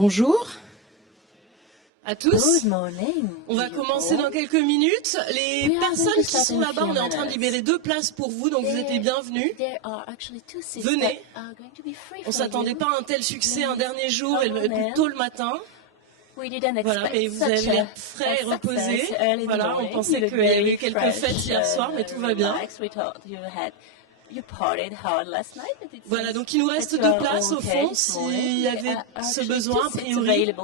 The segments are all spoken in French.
Bonjour à tous. Good morning. On va commencer dans quelques minutes. Les personnes qui sont là-bas, on est en train de libérer 2 places pour vous, donc vous êtes les bienvenus. Venez. On ne s'attendait pas à un tel succès un dernier jour et plus tôt le matin. Voilà, mais vous avez l'air frais et reposés. Voilà, on pensait qu'il y avait quelques fêtes hier soir, mais tout va bien. Voilà, donc il nous reste 2 places au fond, s'il y avait ce besoin, a priori.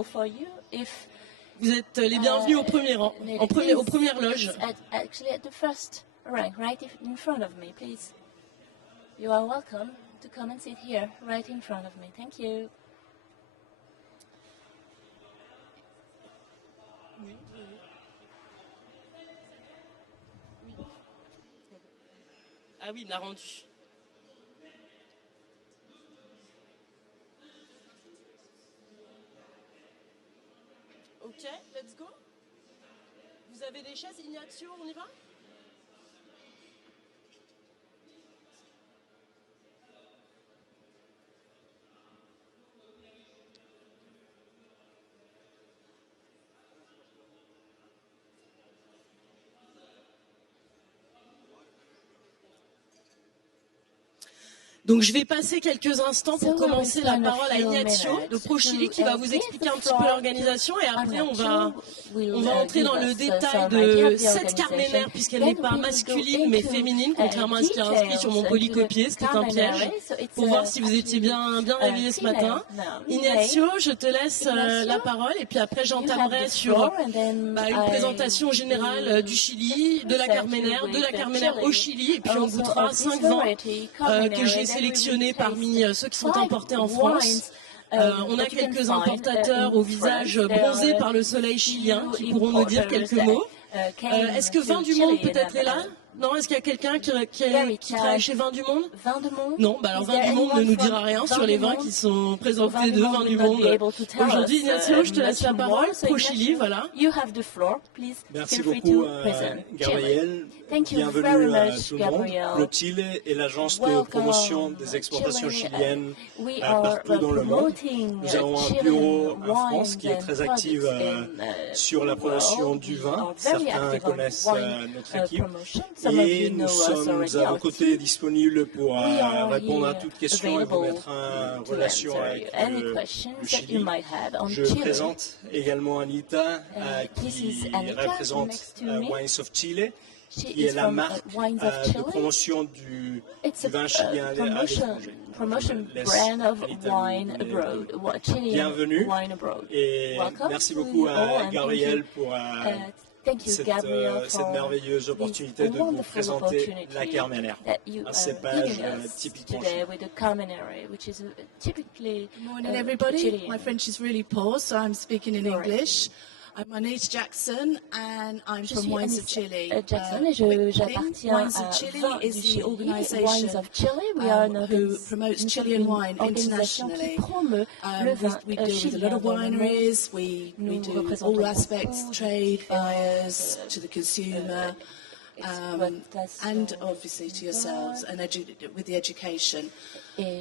Vous êtes les bienvenus au premier rang, aux premières loges. You are welcome to come and sit here, right in front of me. Thank you. Ah oui, il l'a rendu. Ok, let's go. Vous avez des chaises, Ignacio, on y va? Donc je vais passer quelques instants pour commencer la parole à Ignacio de ProChili qui va vous expliquer un petit peu l'organisation et après on va entrer dans le détail de cette Carménère puisqu'elle n'est pas masculine mais féminine contrairement à ce qui est inscrit sur mon polycopier, c'était un piège pour voir si vous étiez bien réveillés ce matin. Ignacio, je te laisse la parole et puis après j'entamerai sur une présentation générale du Chili, de la Carménère au Chili et puis on goûtera 5 vins que j'ai sélectionnés parmi ceux qui sont importés en France. On a quelques importateurs au visage bronzé par le soleil chilien qui pourront nous dire quelques mots. Est-ce que Vin du Monde peut-être est là? Non, est-ce qu'il y a quelqu'un qui travaille chez Vin du Monde? Non, alors Vin du Monde ne nous dira rien sur les vins qui sont présentés de Vin du Monde. Aujourd'hui, Ignacio, je te laisse la parole. ProChili, voilà. Merci beaucoup, Gabriel. Bienvenue à tout le monde. ProChili est l'agence de promotion des exportations chiliennes partout dans le monde. Nous avons un bureau en France qui est très actif sur la promotion du vin. Certains connaissent notre équipe. Et nous sommes à vos côtés disponibles pour répondre à toutes questions et vous mettre en relation avec le Chili. Je présente également Anita qui représente Wines of Chile, qui est la marque de promotion du vin chilien à l'étranger. Bienvenue et merci beaucoup à Gabriel pour cette merveilleuse opportunité de vous présenter la Carménère, un cépage typiquement chilien. Good morning, everybody. My French is really poor, so I'm speaking in English. I'm Anita Jackson, and I'm from Wines of Chile. Wines of Chile is the organisation who promotes Chilean wine internationally. We deal with a lot of wineries. We do all aspects, trade, buyers, to the consumer. And obviously to yourselves and with the education.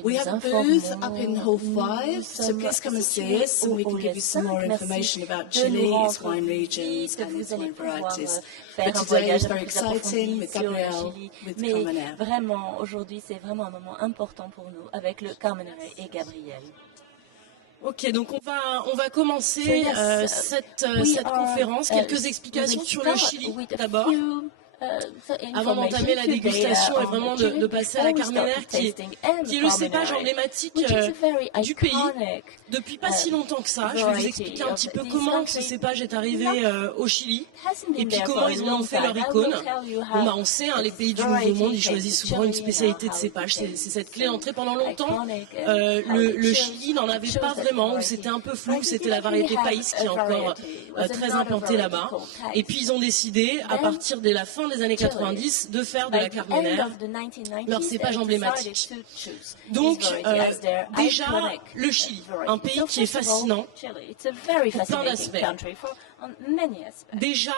We have a booth up in Hall 5, so please come and see us and we can give you some more information about Chile, its wine regions and its wine varieties. But today is very exciting with Gabriel, with Carménère. Vraiment, aujourd'hui, c'est vraiment un moment important pour nous avec le Carménère et Gabriel. Ok, donc on va commencer cette conférence. Quelques explications sur le Chili d'abord. Avant d'entamer la dégustation et vraiment de passer à la Carménère qui est le cépage emblématique du pays depuis pas si longtemps que ça. Je vais vous expliquer un petit peu comment ce cépage est arrivé au Chili et puis comment ils en ont fait leur icône. On sait, les pays du Nouveau Monde, ils choisissent souvent une spécialité de cépage. C'est cette clé d'entrée. Pendant longtemps, le Chili n'en avait pas vraiment, ou c'était un peu flou, c'était la variété País qui est encore très implantée là-bas. Et puis ils ont décidé, à partir de la fin des années 90, de faire de la Carménère leur cépage emblématique. Donc, déjà, le Chili, un pays qui est fascinant pour plein d'aspects. Déjà,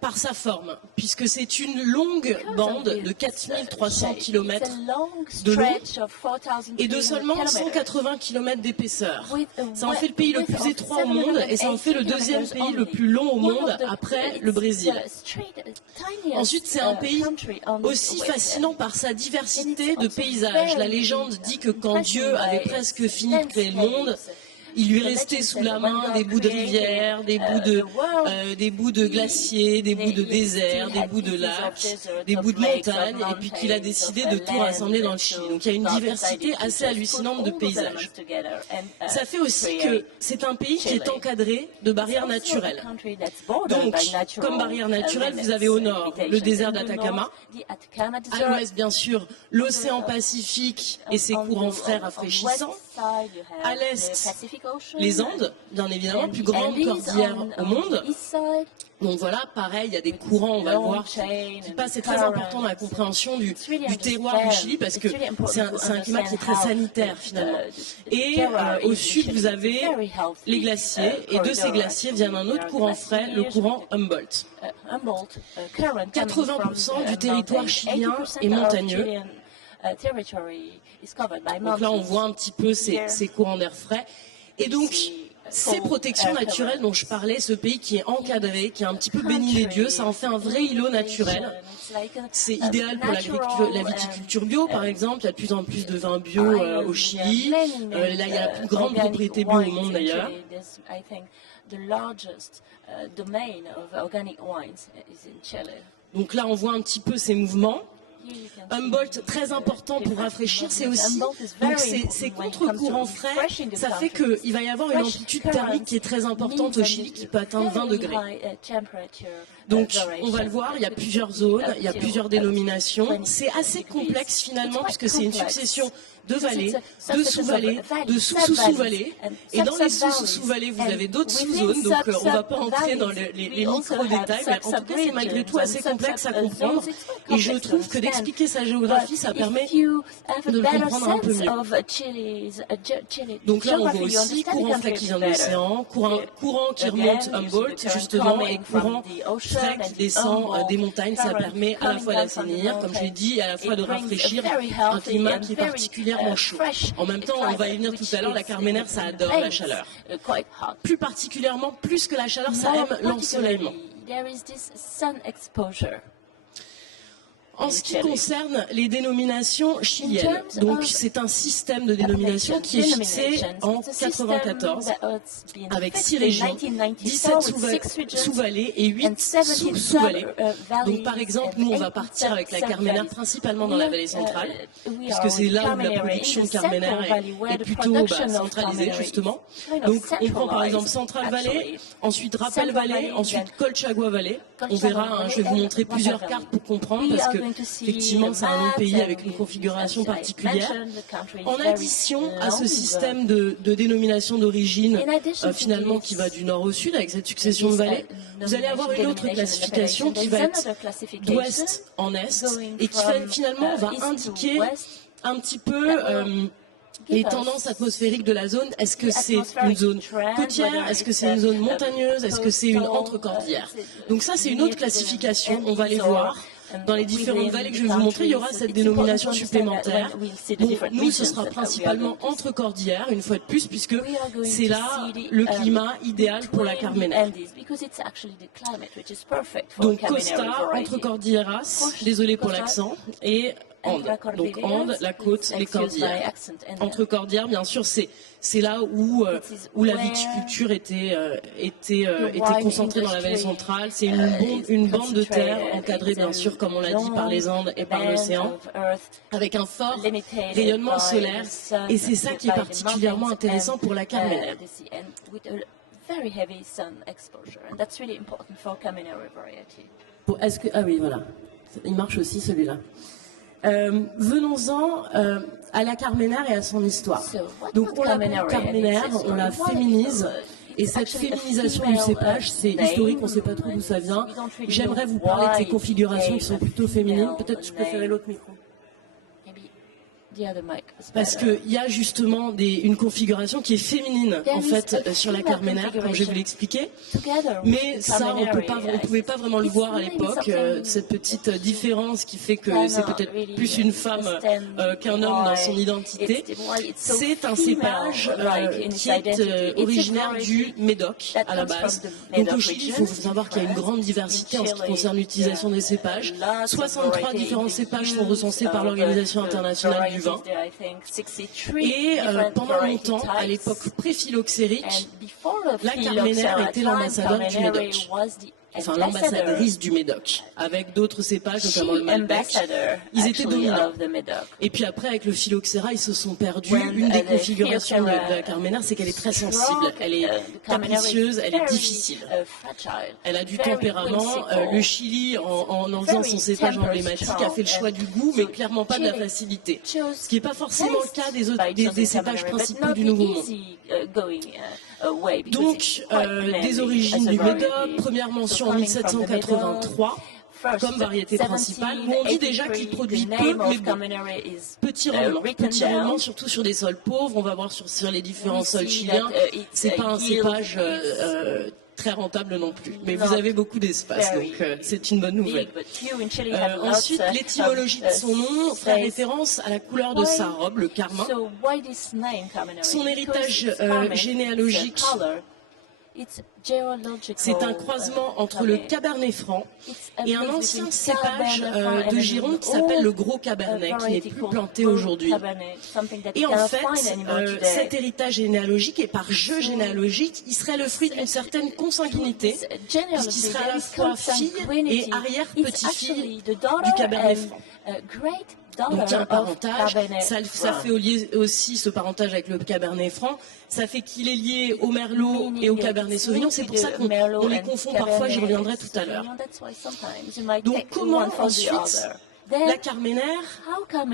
par sa forme, puisque c'est une longue bande de 4300 km de long et de seulement 180 km d'épaisseur. Ça en fait le pays le plus étroit au monde et ça en fait le deuxième pays le plus long au monde après le Brésil. Ensuite, c'est un pays aussi fascinant par sa diversité de paysages. La légende dit que quand Dieu avait presque fini de créer le monde, il lui restait sous la main des bouts de rivières, des bouts de glaciers, des bouts de désert, des bouts de lacs, des bouts de montagnes, et puis qu'il a décidé de tout rassembler dans le Chili. Donc il y a une diversité assez hallucinante de paysages. Ça fait aussi que c'est un pays qui est encadré de barrières naturelles. Donc, comme barrière naturelle, vous avez au nord le désert d'Atacama, à l'ouest bien sûr l'océan Pacifique et ses courants frais rafraîchissants, à l'est les Andes, bien évidemment, plus grande cordillère au monde. Donc voilà, pareil, il y a des courants, on va le voir, qui passent. C'est très important dans la compréhension du terroir du Chili parce que c'est un climat qui est très sanitaire finalement. Et au sud, vous avez les glaciers et de ces glaciers vient un autre courant frais, le courant Humboldt. 80% du territoire chilien est montagneux. Donc là, on voit un petit peu ces courants d'air frais. Et donc, ces protections naturelles dont je parlais, ce pays qui est encadré, qui est un petit peu béni des dieux, ça en fait un vrai îlot naturel. C'est idéal pour la viticulture bio, par exemple. Il y a de plus en plus de vins bio au Chili. Là, il y a la plus grande propriété bio au monde, d'ailleurs. Donc là, on voit un petit peu ces mouvements. Humboldt, très important pour rafraîchir, c'est aussi, donc ces contre-courants frais, ça fait qu'il va y avoir une amplitude thermique qui est très importante au Chili, qui peut atteindre 20 degrés. Donc, on va le voir, il y a plusieurs zones, il y a plusieurs dénominations. C'est assez complexe finalement, puisque c'est une succession de vallées, de sous-vallées, de sous-sous-sous-vallées. Et dans les sous-sous-sous-vallées, vous avez d'autres sous-zones. Donc, on ne va pas entrer dans les micro-détails, mais en tout cas, c'est malgré tout assez complexe à comprendre. Et je trouve que d'expliquer sa géographie, ça permet de le comprendre un peu mieux. Donc là, on voit aussi courant frais qui vient de l'océan, courant qui remonte Humboldt, justement, et courant frais qui descend des montagnes. Ça permet à la fois d'assainir, comme je l'ai dit, et à la fois de rafraîchir un climat qui est particulièrement chaud. En même temps, on va y venir tout à l'heure, la Carmenère, ça adore la chaleur. Plus particulièrement, plus que la chaleur, ça aime l'ensoleillement. En ce qui concerne les dénominations chiliennes, donc c'est un système de dénomination qui est fixé en 1994 avec 6 régions, 17 sous-vallées et 8 sous-vallées. Donc par exemple, nous on va partir avec la Carmenère principalement dans la vallée centrale, puisque c'est là où la production de Carmenère est plutôt centralisée justement. Donc on prend par exemple Central Valley, ensuite Rappel Valley, ensuite Colchagua Valley. On verra, je vais vous montrer plusieurs cartes pour comprendre parce que effectivement, c'est un autre pays avec une configuration particulière. En addition à ce système de dénomination d'origine, finalement, qui va du nord au sud, avec cette succession de vallées, vous allez avoir une autre classification qui va être d'ouest en est, et qui finalement va indiquer un petit peu les tendances atmosphériques de la zone. Est-ce que c'est une zone côtière? Est-ce que c'est une zone montagneuse? Est-ce que c'est une entre-cordillère? Donc ça, c'est une autre classification. On va les voir. Dans les différentes vallées que je vais vous montrer, il y aura cette dénomination supplémentaire. Bon, nous, ce sera principalement entre cordillères, une fois de plus, puisque c'est là le climat idéal pour la Carmenère. Donc Costa, entre Cordilleras, désolé pour l'accent, et Andes. Donc Andes, la côte, les cordillères. Entre cordillères, bien sûr, c'est là où la viticulture était concentrée dans la vallée centrale. C'est une bande de terre encadrée, bien sûr, comme on l'a dit, par les Andes et par l'océan, avec un fort rayonnement solaire. Et c'est ça qui est particulièrement intéressant pour la Carmenère. Ah oui, voilà. Il marche aussi celui-là. Venons-en à la Carmenère et à son histoire. Donc on l'appelle Carmenère, on la féminise, et cette féminisation du cépage, c'est historique, on ne sait pas trop d'où ça vient. J'aimerais vous parler de ces configurations qui sont plutôt féminines. Peut-être que je préférais l'autre micro. Parce qu'il y a justement une configuration qui est féminine en fait sur la Carmenère, comme je vais vous l'expliquer. Mais ça, on ne pouvait pas vraiment le voir à l'époque, cette petite différence qui fait que c'est peut-être plus une femme qu'un homme dans son identité. C'est un cépage qui est originaire du Médoc à la base. Donc au Chili, il faut savoir qu'il y a une grande diversité en ce qui concerne l'utilisation des cépages. 63 différents cépages sont recensés par l'Organisation internationale du vin. Et pendant longtemps, à l'époque pré-phylloxérique, la Carmenère était l'ambassadeur du Médoc. Enfin, l'ambassadrice du Médoc, avec d'autres cépages, notamment le Malbec. Ils étaient dominants. Et puis après, avec le phylloxéra, ils se sont perdus. Une des configurations de la Carmenère, c'est qu'elle est très sensible. Elle est capricieuse, elle est difficile. Elle a du tempérament. Le Chili, en faisant son cépage emblématique, a fait le choix du goût, mais clairement pas de la facilité. Ce qui n'est pas forcément le cas des cépages principaux du Nouveau Monde. Donc, des origines du Médoc, première mention en 1783 comme variété principale, où on dit déjà qu'il produit peu, mais bon, petit rendement, surtout sur des sols pauvres. On va voir sur les différents sols chiliens, c'est pas un cépage très rentable non plus, mais vous avez beaucoup d'espace, donc c'est une bonne nouvelle. Ensuite, l'étymologie de son nom fait référence à la couleur de sa robe, le carmin. Son héritage généalogique, c'est un croisement entre le Cabernet Franc et un ancien cépage de Gironde qui s'appelle le Gros Cabernet, qui n'est plus planté aujourd'hui. Et en fait, cet héritage généalogique, et par jeu généalogique, il serait le fruit d'une certaine consanguinité, puisqu'il serait à la fois fille et arrière-petit-fille du Cabernet Franc. Donc il y a un parentage, ça fait aussi ce parentage avec le Cabernet Franc, ça fait qu'il est lié au Merlot et au Cabernet Sauvignon, c'est pour ça qu'on les confond parfois, j'y reviendrai tout à l'heure. Donc comment ensuite la Carmenère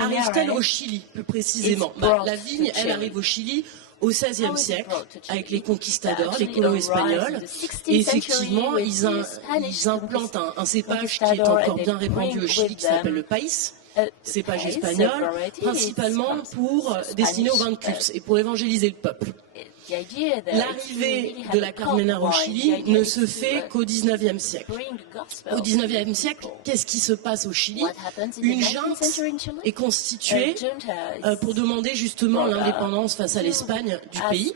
arrive-t-elle au Chili, plus précisément? La vigne, elle arrive au Chili au XVIe siècle, avec les conquistadors, les colons espagnols, et effectivement, ils implantent un cépage qui est encore bien répandu au Chili, qui s'appelle le país. Cépage espagnol, principalement destiné au vin de culte et pour évangéliser le peuple. L'arrivée de la Carmenère au Chili ne se fait qu'au XIXe siècle. Au XIXe siècle, qu'est-ce qui se passe au Chili? Une junte est constituée pour demander justement l'indépendance face à l'Espagne du pays.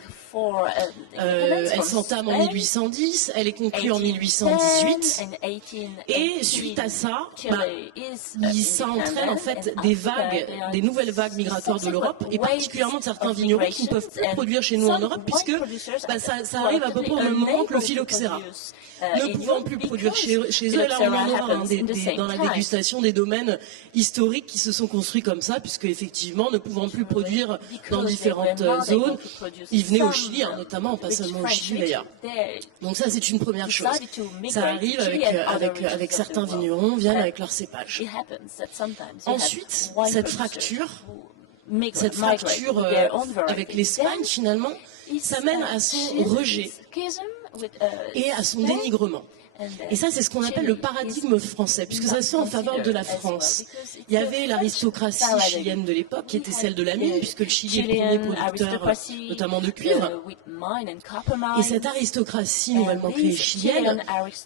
Elle s'entame en 1810, elle est conclue en 1818, et suite à ça, ça entraîne en fait des nouvelles vagues migratoires de l'Europe, et particulièrement de certains vignerons qui ne peuvent plus produire chez nous en Europe, puisque ça arrive à peu près au même moment que le phylloxéra. Ne pouvant plus produire chez eux, et là on en aura dans la dégustation des domaines historiques qui se sont construits comme ça, puisque effectivement, ne pouvant plus produire dans différentes zones, ils venaient au Chili, notamment, pas seulement au Chili d'ailleurs. Donc ça c'est une première chose. Ça arrive avec certains vignerons, viennent avec leur cépage. Ensuite, cette fracture avec l'Espagne finalement, ça mène à son rejet et à son dénigrement. Et ça, c'est ce qu'on appelle le paradigme français, puisque ça se fait en faveur de la France. Il y avait l'aristocratie chilienne de l'époque, qui était celle de la mine, puisque le Chili est le premier producteur, notamment de cuivre. Et cette aristocratie nouvellement créée chilienne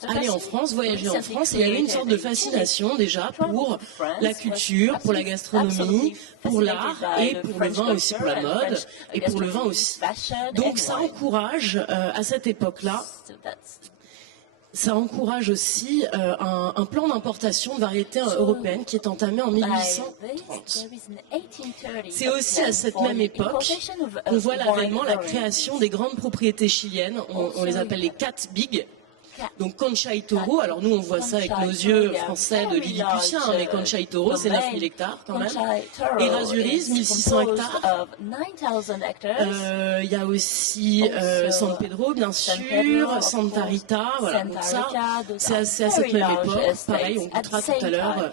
allait en France, voyageait en France, et il y avait une sorte de fascination déjà pour la culture, pour la gastronomie, pour l'art, et pour le vin aussi, pour la mode, et pour le vin aussi. Donc ça encourage, à cette époque-là, ça encourage aussi un plan d'importation de variétés européennes qui est entamé en 1830. C'est aussi à cette même époque qu'on voit l'avènement, la création des grandes propriétés chiliennes, on les appelle les 4 Big. Donc Concha y Toro, alors nous on voit ça avec nos yeux français de Lilliputien, mais Concha y Toro c'est 9000 hectares quand même. Errázuriz, 1600 hectares. Il y a aussi San Pedro bien sûr, Santa Rita, voilà. Donc ça, c'est à cette même époque. Pareil, on goûtera tout à l'heure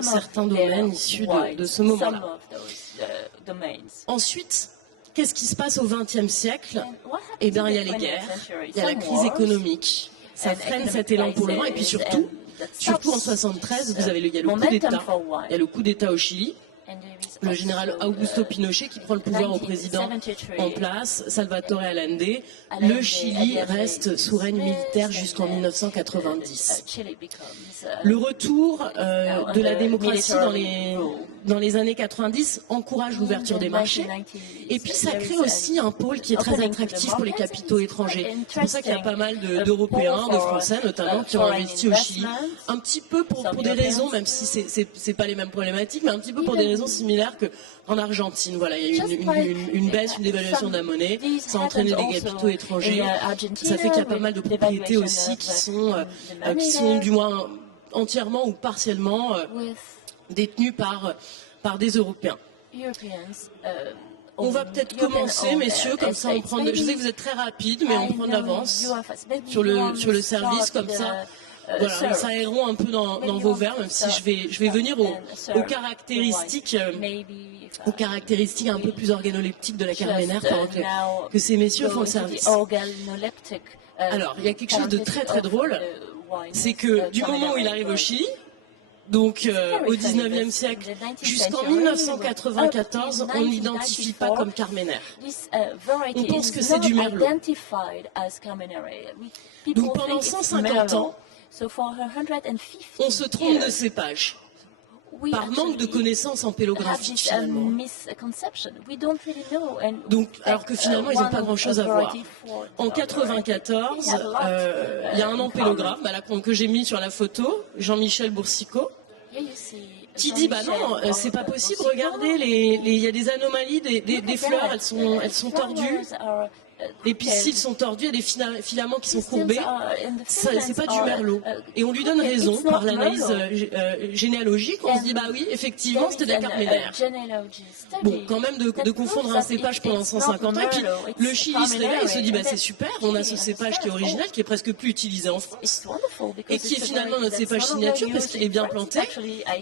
certains domaines issus de ce moment-là. Ensuite, qu'est-ce qui se passe au XXe siècle? Eh bien, il y a les guerres, il y a la crise économique, ça freine cet élan pour le vin, et puis surtout, Surtout en 73, il y a le coup d'État. Il y a le coup d'État au Chili. Le général Augusto Pinochet qui prend le pouvoir au président en place, Salvatore Allende. Le Chili reste sous règne militaire jusqu'en 1990. Le retour de la démocratie dans les années 90 encourage l'ouverture des marchés. Et puis ça crée aussi un pôle qui est très attractif pour les capitaux étrangers. C'est pour ça qu'il y a pas mal d'Européens, de Français notamment, qui ont investi au Chili. Un petit peu pour des raisons, même si c'est pas les mêmes problématiques, mais un petit peu pour des raisons similaires qu'en Argentine. Voilà, il y a eu une baisse, une dévaluation de la monnaie, ça a entraîné des capitaux étrangers. Ça fait qu'il y a pas mal de propriétés aussi qui sont du moins entièrement ou partiellement détenues par des Européens. On va peut-être commencer, messieurs, comme ça on prend. Je sais que vous êtes très rapides, mais on prend de l'avance sur le service, comme ça. Voilà, ça aérons un peu dans vos verres, même si je vais venir aux caractéristiques un peu plus organoleptiques de la Carmenère pendant que ces messieurs font le service. Alors, il y a quelque chose de très très drôle, c'est que du moment où il arrive au Chili, donc au 19e siècle, jusqu'en 1994, on n'identifie pas comme Carmenère. On pense que c'est du Merlot. Donc pendant 150 ans, on se trompe de cépage, par manque de connaissances en pélographie finalement. Donc, alors que finalement, ils n'ont pas grand-chose à voir. En 94, il y a un ampélographe que j'ai mis sur la photo, Jean-Michel Boursicot, qui dit bah non, c'est pas possible, regardez, il y a des anomalies, des fleurs, elles sont tordues. Les pistils sont tordus, il y a des filaments qui sont courbés, c'est pas du Merlot. Et on lui donne raison par l'analyse généalogique, on se dit bah oui, effectivement c'était de la Carmenère. Bon, quand même de confondre un cépage pendant 150 ans, et puis le Chili se réveille et se dit bah c'est super, on a ce cépage qui est original, qui est presque plus utilisé en France, et qui est finalement notre cépage signature parce qu'il est bien planté,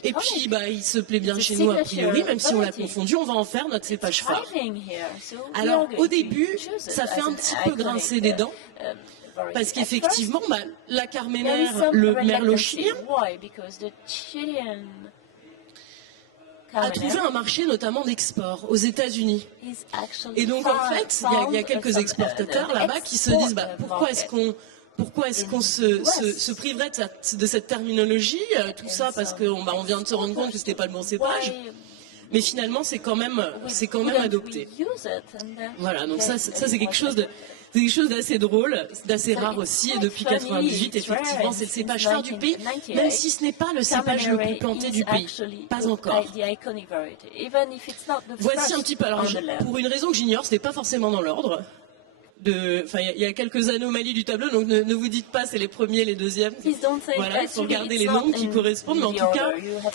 et puis bah il se plaît bien chez nous a priori, même si on l'a confondu, on va en faire notre cépage phare. Alors au début, ça fait un petit peu grincer des dents, parce qu'effectivement, la Carmenère, le Merlot chilien, a trouvé un marché notamment d'export aux États-Unis. Et donc en fait, il y a quelques exportateurs là-bas qui se disent pourquoi est-ce qu'on se priverait de cette terminologie, tout ça parce qu'on vient de se rendre compte que c'était pas le bon cépage. Mais finalement, c'est quand même adopté. Voilà, donc ça c'est quelque chose d'assez drôle, d'assez rare aussi. Et depuis 98, effectivement, c'est le cépage phare du pays, même si ce n'est pas le cépage le plus planté du pays. Pas encore. Voici un petit peu. Alors, pour une raison que j'ignore, ce n'est pas forcément dans l'ordre. Il y a quelques anomalies du tableau, donc ne vous dites pas c'est les premiers, les deuxièmes. Voilà, il faut regarder les noms qui correspondent, mais en tout cas,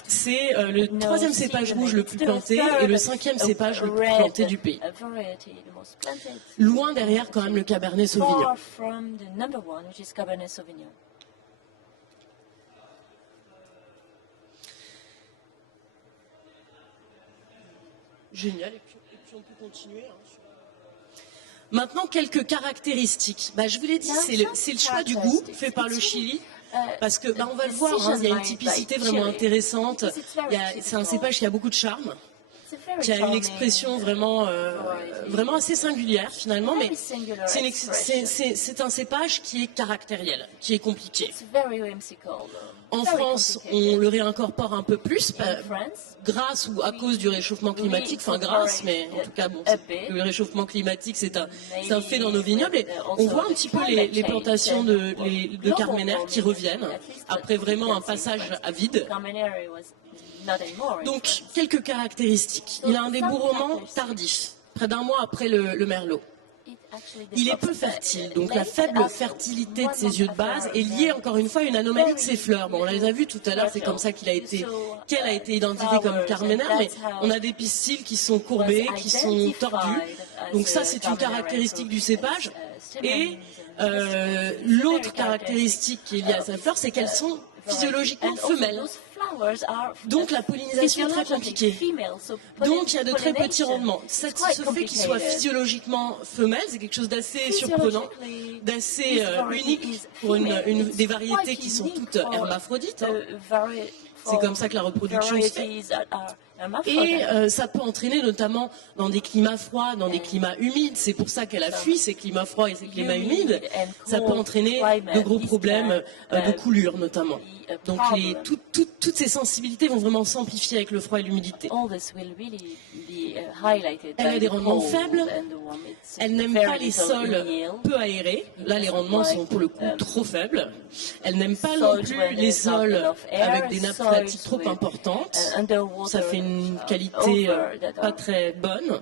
c'est le troisième cépage rouge le plus planté et le cinquième cépage le plus planté du pays. Loin derrière quand même le Cabernet Sauvignon. Génial, et puis on peut continuer. Maintenant, quelques caractéristiques. Je vous l'ai dit, c'est le choix du goût fait par le Chili. Parce que, on va le voir, il y a une typicité vraiment intéressante. C'est un cépage qui a beaucoup de charme, qui a une expression vraiment assez singulière finalement, mais c'est un cépage qui est caractériel, qui est compliqué. En France, on le réincorpore un peu plus, grâce ou à cause du réchauffement climatique, mais en tout cas, le réchauffement climatique, c'est un fait dans nos vignobles, et on voit un petit peu les plantations de Carmenère qui reviennent, après vraiment un passage à vide. Donc, quelques caractéristiques. Il a un débourrement tardif, près d'un mois après le Merlot. Il est peu fertile, donc la faible fertilité de ses yeux de base est liée encore une fois à une anomalie de ses fleurs. On les a vues tout à l'heure, c'est comme ça qu'elle a été identifiée comme Carmenère, mais on a des pistils qui sont courbés, qui sont tordus. Donc ça, c'est une caractéristique du cépage. Et l'autre caractéristique qui est liée à sa fleur, c'est qu'elles sont physiologiquement femelles. Donc la pollinisation est très compliquée. Donc il y a de très petits rendements. Ce fait qu'il soit physiologiquement femelle, c'est quelque chose d'assez surprenant, d'assez unique pour des variétés qui sont toutes hermaphrodites. C'est comme ça que la reproduction se fait. Et ça peut entraîner notamment dans des climats froids, dans des climats humides. C'est pour ça qu'elle a fui ces climats froids et ces climats humides. Ça peut entraîner de gros problèmes de coulure notamment. Donc toutes ces sensibilités vont vraiment s'amplifier avec le froid et l'humidité. Elle a des rendements faibles. Elle n'aime pas les sols peu aérés. Là, les rendements sont pour le coup trop faibles. Elle n'aime pas non plus les sols avec des nappes phréatiques trop importantes. Ça fait une qualité pas très bonne.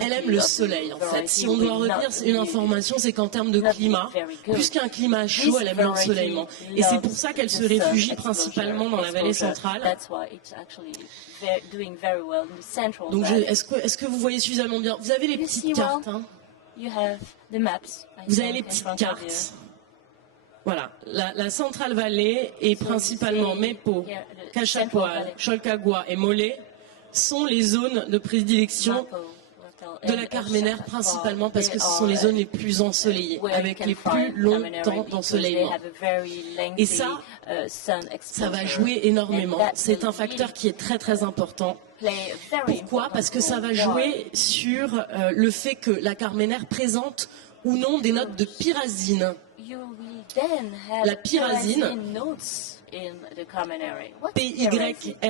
Elle aime le soleil, en fait. Si on doit retenir une information, c'est qu'en termes de climat, plus qu'un climat chaud, elle aime l'ensoleillement. Et c'est pour ça qu'elle se réfugie principalement dans la vallée centrale. Donc, est-ce que vous voyez suffisamment bien? Vous avez les petites cartes, hein? Vous avez les petites cartes. Voilà, la Central Valley est principalement Mepo, Cachapoal, Cholcagua et Molé sont les zones de prédilection de la Carménère, principalement parce que ce sont les zones les plus ensoleillées, avec les plus longs temps d'ensoleillement. Et ça va jouer énormément. C'est un facteur qui est très très important. Pourquoi? Parce que ça va jouer sur le fait que la Carménère présente ou non des notes de pyrazine. La pyrazine, P-Y-R-A-Z-I-N-E,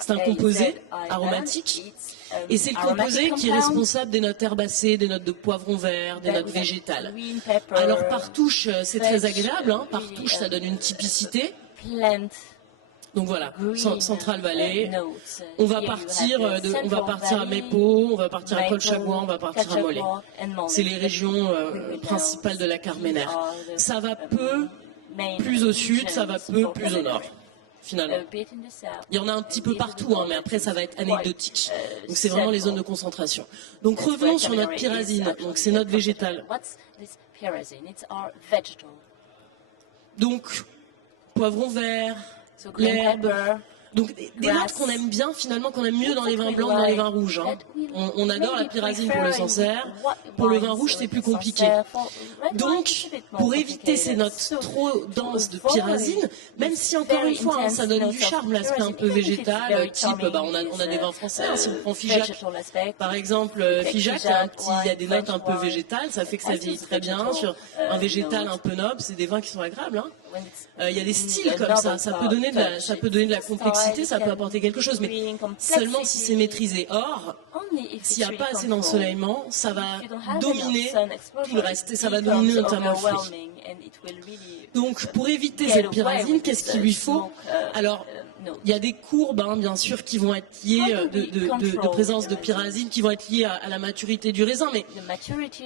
c'est un composé aromatique et c'est le composé qui est responsable des notes herbacées, des notes de poivron vert, des notes végétales. Alors par touche, c'est très agréable, hein, par touche ça donne une typicité. Donc voilà, Central Valley, on va partir à Mepo, on va partir à Cholchagua, on va partir à Molé. C'est les régions principales de la Carménère. Ça va peu plus au sud, ça va peu plus au nord, finalement. Il y en a un petit peu partout, hein, mais après ça va être anecdotique. Donc c'est vraiment les zones de concentration. Donc revenons sur notre pyrazine, donc c'est notre végétal. Donc poivron vert, l'herbe, donc des notes qu'on aime bien finalement, qu'on aime mieux dans les vins blancs que dans les vins rouges. Hein. On adore la pyrazine pour le Sancerre, pour le vin rouge c'est plus compliqué. Donc pour éviter ces notes trop denses de pyrazine, même si encore une fois hein, ça donne du charme, l'aspect un peu végétal, type on a des vins français, hein, si on prend Figeac par exemple, Figeac il y a des notes un peu végétales, ça fait que ça vieillit très bien, sur un végétal un peu noble, c'est des vins qui sont agréables. Hein. Il y a des styles comme ça peut donner de la complexité, ça peut apporter quelque chose, mais seulement si c'est maîtrisé. Or, s'il n'y a pas assez d'ensoleillement, ça va dominer tout le reste, et ça va dominer notamment le fruit. Donc, pour éviter cette pyrazine, qu'est-ce qu'il lui faut? Alors, il y a des courbes, hein, bien sûr, qui vont être liées de présence de pyrazine, qui vont être liées à la maturité du raisin, mais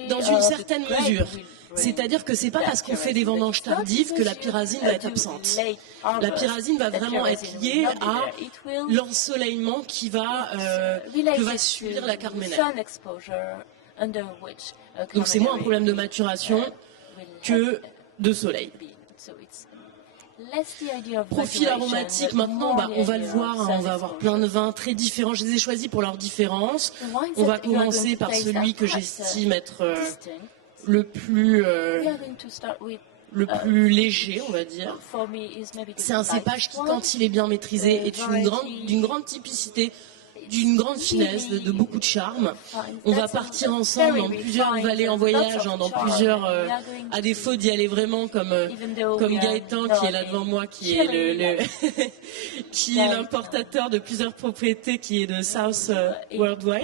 dans une certaine mesure. C'est-à-dire que c'est pas parce qu'on fait des vendanges tardives que la pyrazine va être absente. La pyrazine va vraiment être liée à l'ensoleillement que va subir la Carménère. Donc c'est moins un problème de maturation que de soleil. Profil aromatique, maintenant, on va le voir, hein, on va avoir plein de vins très différents. Je les ai choisis pour leurs différences. On va commencer par celui que j'estime être le plus léger, on va dire. C'est un cépage qui, quand il est bien maîtrisé, est d'une grande typicité, d'une grande finesse, de beaucoup de charme. On va partir ensemble dans plusieurs vallées en voyage, hein, dans plusieurs, à défaut d'y aller vraiment comme Gaëtan qui est là devant moi, qui est qui est l'importateur de plusieurs propriétés, qui est de South Worldwide.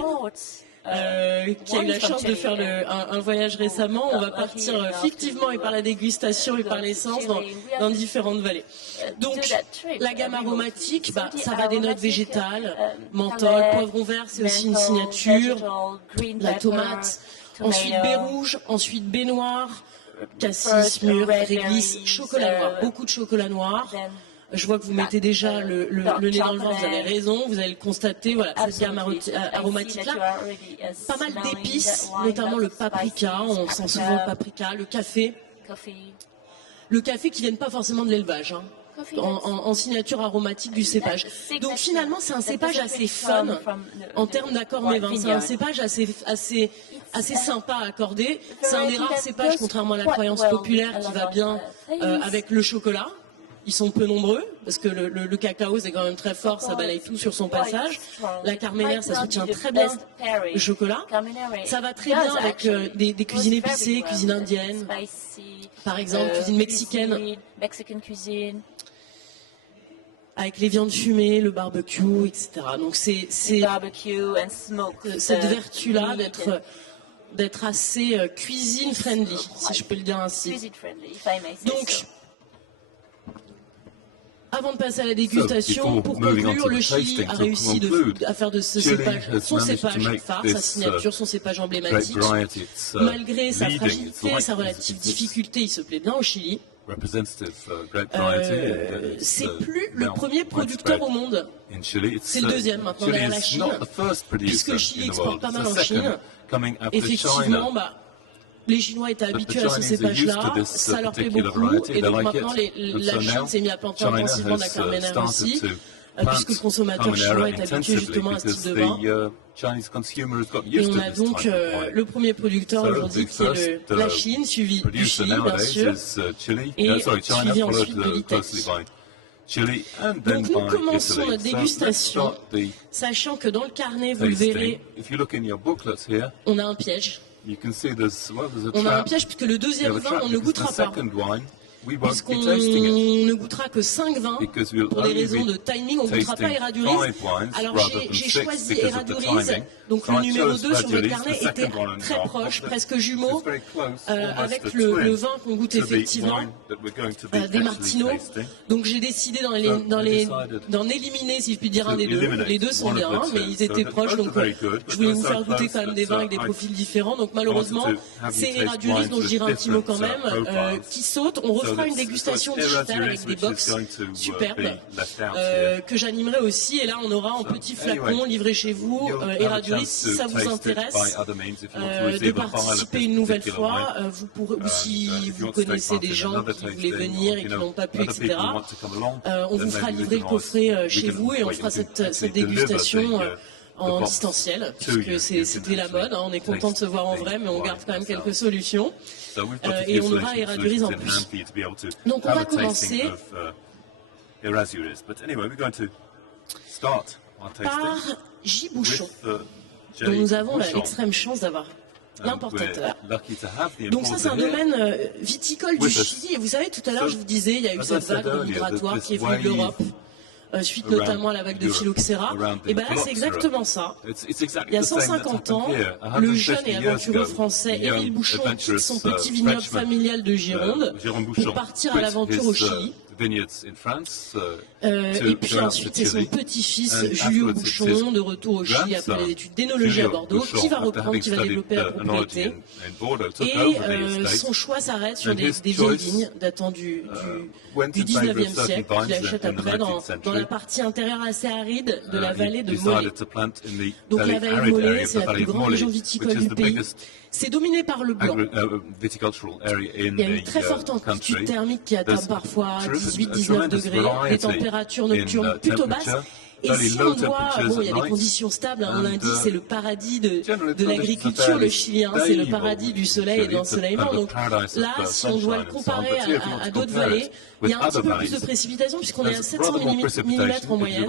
Qui a eu la chance de faire un voyage récemment. On va partir fictivement et par la dégustation et par l'essence dans différentes vallées. Donc la gamme aromatique, ça va des notes végétales, menthol, poivron vert, c'est aussi une signature, la tomate, ensuite baie rouge, ensuite baie noire, cassis, mûre, réglisse, chocolat noir, beaucoup de chocolat noir. Je vois que vous mettez déjà le nez dans le vin, vous avez raison, vous allez le constater, voilà, cette gamme aromatique-là. Pas mal d'épices, notamment le paprika, on sent souvent le paprika, le café, le café qui viennent pas forcément de l'élevage, hein, en signature aromatique du cépage. Donc finalement, c'est un cépage assez fun en termes d'accord mévin. C'est un cépage assez sympa à accorder. C'est un des rares cépages, contrairement à la croyance populaire, qui va bien avec le chocolat. Ils sont peu nombreux, parce que le cacao, c'est quand même très fort, ça balaye tout sur son passage. La Carmenère, ça soutient très bien le chocolat. Ça va très bien avec des cuisines épicées, cuisine indienne, par exemple, cuisine mexicaine, avec les viandes fumées, le barbecue, etc. Donc c'est cette vertu-là d'être assez cuisine friendly, si je peux le dire ainsi. Donc, avant de passer à la dégustation, pour conclure, le Chili a réussi à faire de ce cépage son cépage phare, sa signature, son cépage emblématique. Malgré sa fragilité, sa relative difficulté, il se plaît bien au Chili. C'est plus le premier producteur au monde. C'est le deuxième maintenant derrière la Chine, puisque le Chili exporte pas mal en Chine. Effectivement, les Chinois étaient habitués à ce cépage-là, ça leur plaît beaucoup, et donc maintenant la Chine s'est mise à planter intensivement de la Carmenère aussi, puisque le consommateur chinois est habitué justement à ce type de vin. Et on a donc le premier producteur aujourd'hui qui est la Chine, suivi du Chili bien sûr, et suivi ensuite de l'Italie. Donc nous commençons notre dégustation, sachant que dans le carnet, vous le verrez, on a un piège. On a un piège puisque le deuxième vin, on ne goûtera pas. Puisqu'on ne goûtera que 5 vins, pour des raisons de timing, on ne goûtera pas Herraduriz. Alors j'ai choisi Herraduriz, donc le numéro 2 sur le carnet était très proche, presque jumeau, avec le vin qu'on goûte effectivement, des Martino. Donc j'ai décidé d'en éliminer, si je puis dire, un des deux. Les deux sont bien, mais ils étaient proches, donc je voulais vous faire goûter quand même des vins avec des profils différents. Donc malheureusement, c'est Herraduriz, dont je dirai un petit mot quand même, qui saute. On fera une dégustation digitale avec des box superbes que j'animerai aussi, et là on aura en petits flacons livrés chez vous. Herraduriz, si ça vous intéresse de participer une nouvelle fois, vous pourrez, ou si vous connaissez des gens qui voulaient venir et qui n'ont pas pu, etc., on vous fera livrer le coffret chez vous et on fera cette dégustation en distanciel, puisque c'était la mode, hein. On est content de se voir en vrai, mais on garde quand même quelques solutions. Et on aura Herraduriz en plus. Donc on va commencer par J. Bouchon, dont nous avons l'extrême chance d'avoir l'importateur. Donc ça, c'est un domaine viticole du Chili. Et vous savez, tout à l'heure, je vous disais, il y a eu cette vague migratoire qui est venue de l'Europe, suite notamment à la vague de phylloxéra. Et bien là, c'est exactement ça. Il y a 150 ans, le jeune et aventureux français Émile Bouchon quitte son petit vignoble familial de Gironde pour partir à l'aventure au Chili. Et puis ensuite, c'est son petit-fils, Julio Bouchon, de retour au Chili après des études d'énologie à Bordeaux, qui va reprendre, qui va développer la propriété. Et son choix s'arrête sur des vieilles vignes datant du 19e siècle, qu'il achète après dans la partie intérieure assez aride de la vallée de Mollet. Donc la vallée de Mollet, c'est la plus grande région viticole du pays. C'est dominé par le blanc. Il y a une très forte amplitude thermique qui atteint parfois 18-19 degrés, des températures nocturnes plutôt basses. Et si on doit, bon, il y a des conditions stables, on l'a dit, c'est le paradis de l'agriculture, le chilien, c'est le paradis du soleil et de l'ensoleillement. Donc là, si on doit le comparer à d'autres vallées, il y a un petit peu plus de précipitations puisqu'on est à 700 mm en moyenne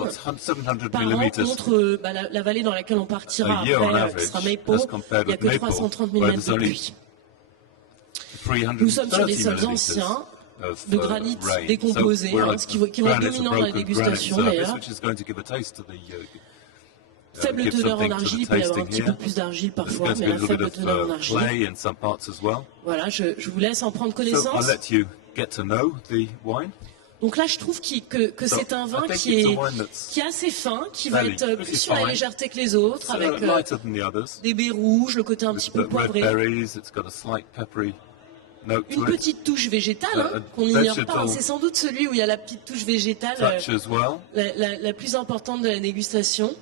par an contre la vallée dans laquelle on partira après, qui sera Maipo, il n'y a que 330 mm de pluie. Nous sommes sur des sols anciens, de granit décomposé, hein, qui vont être dominants dans la dégustation d'ailleurs. Faible teneur en argile, il peut y avoir un petit peu plus d'argile parfois, mais la faible teneur en argile. Voilà, je vous laisse en prendre connaissance. Donc là, je trouve que c'est un vin qui est assez fin, qui va être plus sur la légèreté que les autres, avec des baies rouges, le côté un petit peu poivré. Une petite touche végétale, hein, qu'on n'ignore pas. C'est sans doute celui où il y a la petite touche végétale la plus importante de la dégustation.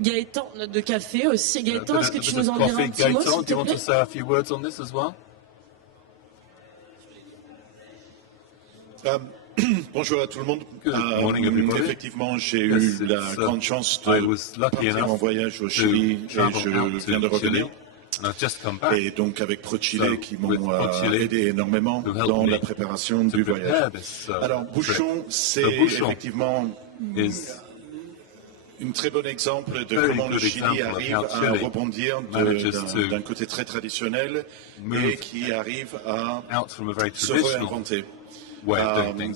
Gaëtan, note de café aussi. Gaëtan, est-ce que tu nous en diras un petit mot, s'il te plaît ? Bonjour à tout le monde. Effectivement, j'ai eu la grande chance de partir en voyage au Chili et je viens de revenir. Et donc avec ProChile qui m'ont aidé énormément dans la préparation du voyage. Alors, Bouchon, c'est effectivement un très bon exemple de comment le Chili arrive à rebondir d'un côté très traditionnel et qui arrive à se réinventer.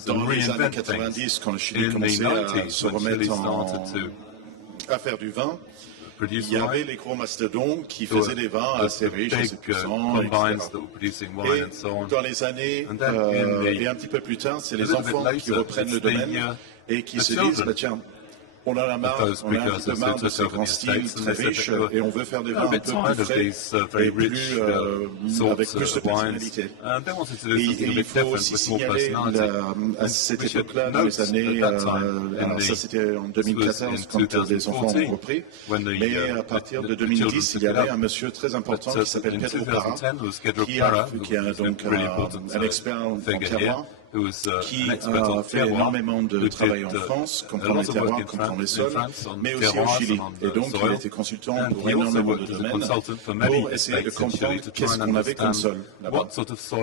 Dans les années 90, quand le Chili commençait à se remettre à faire du vin, il y avait les gros mastodons qui faisaient des vins assez riches, assez puissants, etc. Et dans les années, et un petit peu plus tard, c'est les enfants qui reprennent le domaine et qui se disent, bah, tiens, on a la marre, on a un petit peu marre de ces grands styles très riches et on veut faire des vins un peu plus frais et plus, avec plus de personnalité. Et il faut aussi signaler à cette époque-là, dans les années, alors ça c'était en 2014 quand les enfants ont repris, mais à partir de 2010, il y avait un monsieur très important qui s'appelle Pedro Parra, qui est donc un expert en terroir, qui a fait énormément de travail en France, comprend les terroirs, comprend les sols, mais aussi au Chili. Et donc, il était consultant pour énormément de domaines pour essayer de comprendre qu'est-ce qu'on avait comme sol là-bas.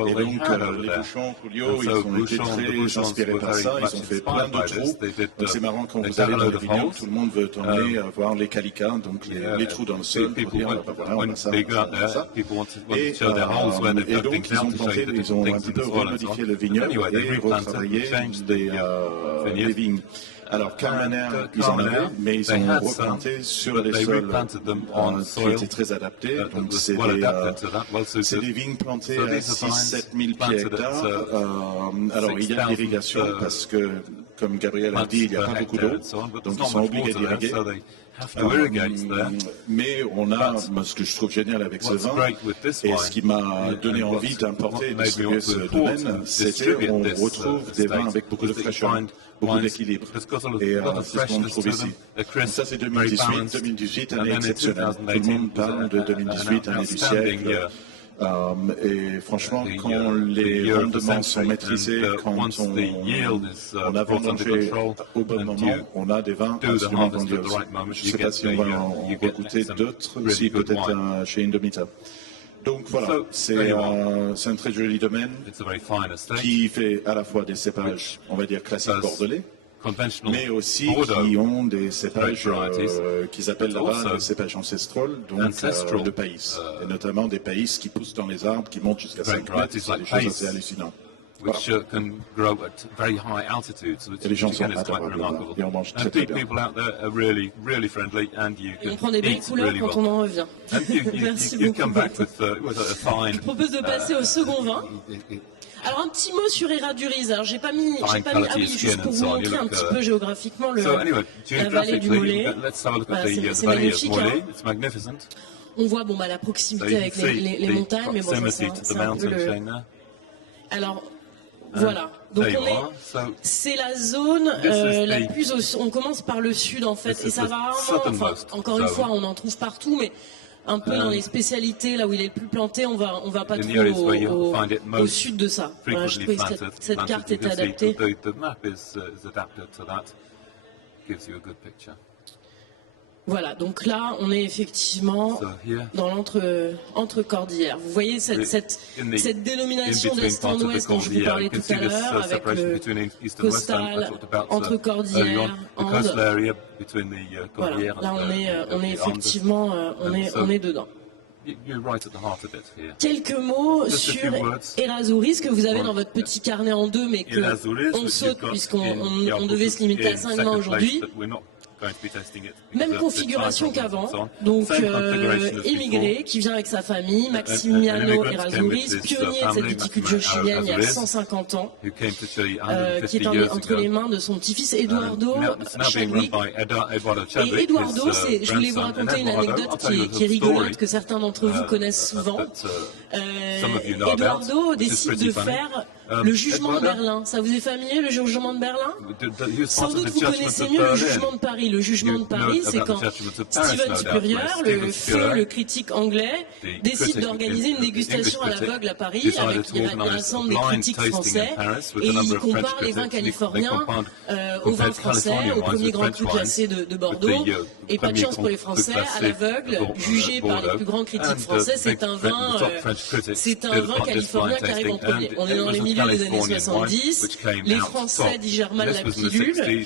Et donc, les Bouchons, Julio, ils ont été très inspirés par ça, ils ont fait plein de trous. C'est marrant quand vous allez dans le vignoble, tout le monde veut emmener voir les calicas, donc les trous dans le sol, pour dire, voilà, on a ça, on a ça. Et donc, ils ont un petit peu remodifié le vignoble et retravailler les vignes. Alors, Carmenère, ils en avaient, mais ils ont replanté sur des sols qui étaient très adaptés. Donc, c'est des vignes plantées à 6-7 000 pieds hectares. Alors, il y a de l'irrigation parce que, comme Gabriel a dit, il n'y a pas beaucoup d'eau. Donc, ils sont obligés d'irriguer. Mais on a, ce que je trouve génial avec ce vin, et ce qui m'a donné envie d'importer et de distribuer ce domaine, c'est qu'on retrouve des vins avec beaucoup de fraîcheur, beaucoup d'équilibre. Et c'est ce qu'on trouve ici. Ça, c'est 2018. 2018, année exceptionnelle. Tout le monde parle de 2018, année du siècle. Et franchement, quand les rendements sont maîtrisés, quand on a vendangé au bon moment, on a des vins absolument grandioses. Je ne sais pas si on va en goûter d'autres, si peut-être chez Indomita. Donc voilà, c'est un très joli domaine qui fait à la fois des cépages, on va dire classiques bordelais, mais aussi qui ont des cépages qu'ils appellent là-bas des cépages ancestraux, donc de païs, et notamment des païs qui poussent dans les arbres, qui montent jusqu'à 5 mètres, c'est des choses assez hallucinantes. Voilà. Et les gens sont adorables, et on mange très très bien. Et on prend des belles couleurs quand on en revient. Merci beaucoup. Je propose de passer au second vin. Alors un petit mot sur Errázuriz. Alors j'ai pas mis juste pour vous montrer un petit peu géographiquement la vallée du Mollet. Voilà, c'est magnifique. Hein. On voit la proximité avec les montagnes, mais bon, c'est un peu le... Alors voilà. Donc c'est la zone la plus on commence par le sud en fait, et ça va vraiment, encore une fois, on en trouve partout, mais un peu dans les spécialités, là où il est le plus planté, on va pas trop au sud de ça. Voilà, je trouvais que cette carte était adaptée. Voilà, donc là, on est effectivement dans l'entre-cordillère. Vous voyez cette dénomination d'est en ouest dont je vous parlais tout à l'heure, avec le costal, entre-cordillère, Andes. Voilà, là on est effectivement on est dedans. Quelques mots sur Errázuriz que vous avez dans votre petit carnet en deux, mais qu'on saute puisqu'on devait se limiter à 5 vins aujourd'hui. Même configuration qu'avant, donc émigré, qui vient avec sa famille, Maximiano Errázuriz, pionnier de cette viticulture chilienne il y a 150 ans, qui est entre les mains de son petit-fils Eduardo Chadwick. Et Eduardo, je voulais vous raconter une anecdote qui est rigolote, que certains d'entre vous connaissent souvent. Eduardo décide de faire le jugement de Berlin. Ça vous est familier, le jugement de Berlin? Sans doute vous connaissez mieux le jugement de Paris. Paris, le jugement de Paris, c'est quand Steven Spurrier, le feu, le critique anglais, décide d'organiser une dégustation à l'aveugle à Paris, avec il rassemble des critiques français, et il compare les vins californiens aux vins français, au premier grand cru classé de Bordeaux, et pas de chance pour les Français, à l'aveugle, jugé par les plus grands critiques français, c'est un vin californien qui arrive en premier. On est dans les milieux des années 70, les Français digèrent mal la pilule,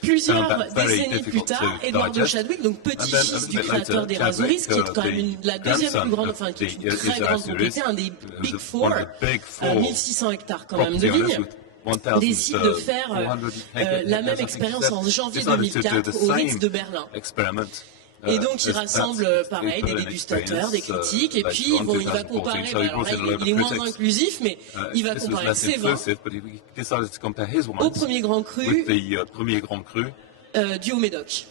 plusieurs décennies plus tard, Eduardo Chadwick, donc petit-fils du créateur des Razouris, qui est quand même la deuxième plus grande, enfin qui est une très grande propriété, un des Big Four, 1600 hectares quand même de vignes, décide de faire la même expérience en janvier 2004 au Ritz de Berlin. Et donc, il rassemble, pareil, des dégustateurs, des critiques, et puis, bon, il va comparer, alors là, il est moins inclusif, mais il va comparer ses vins au premier grand cru du Haut-Médoc.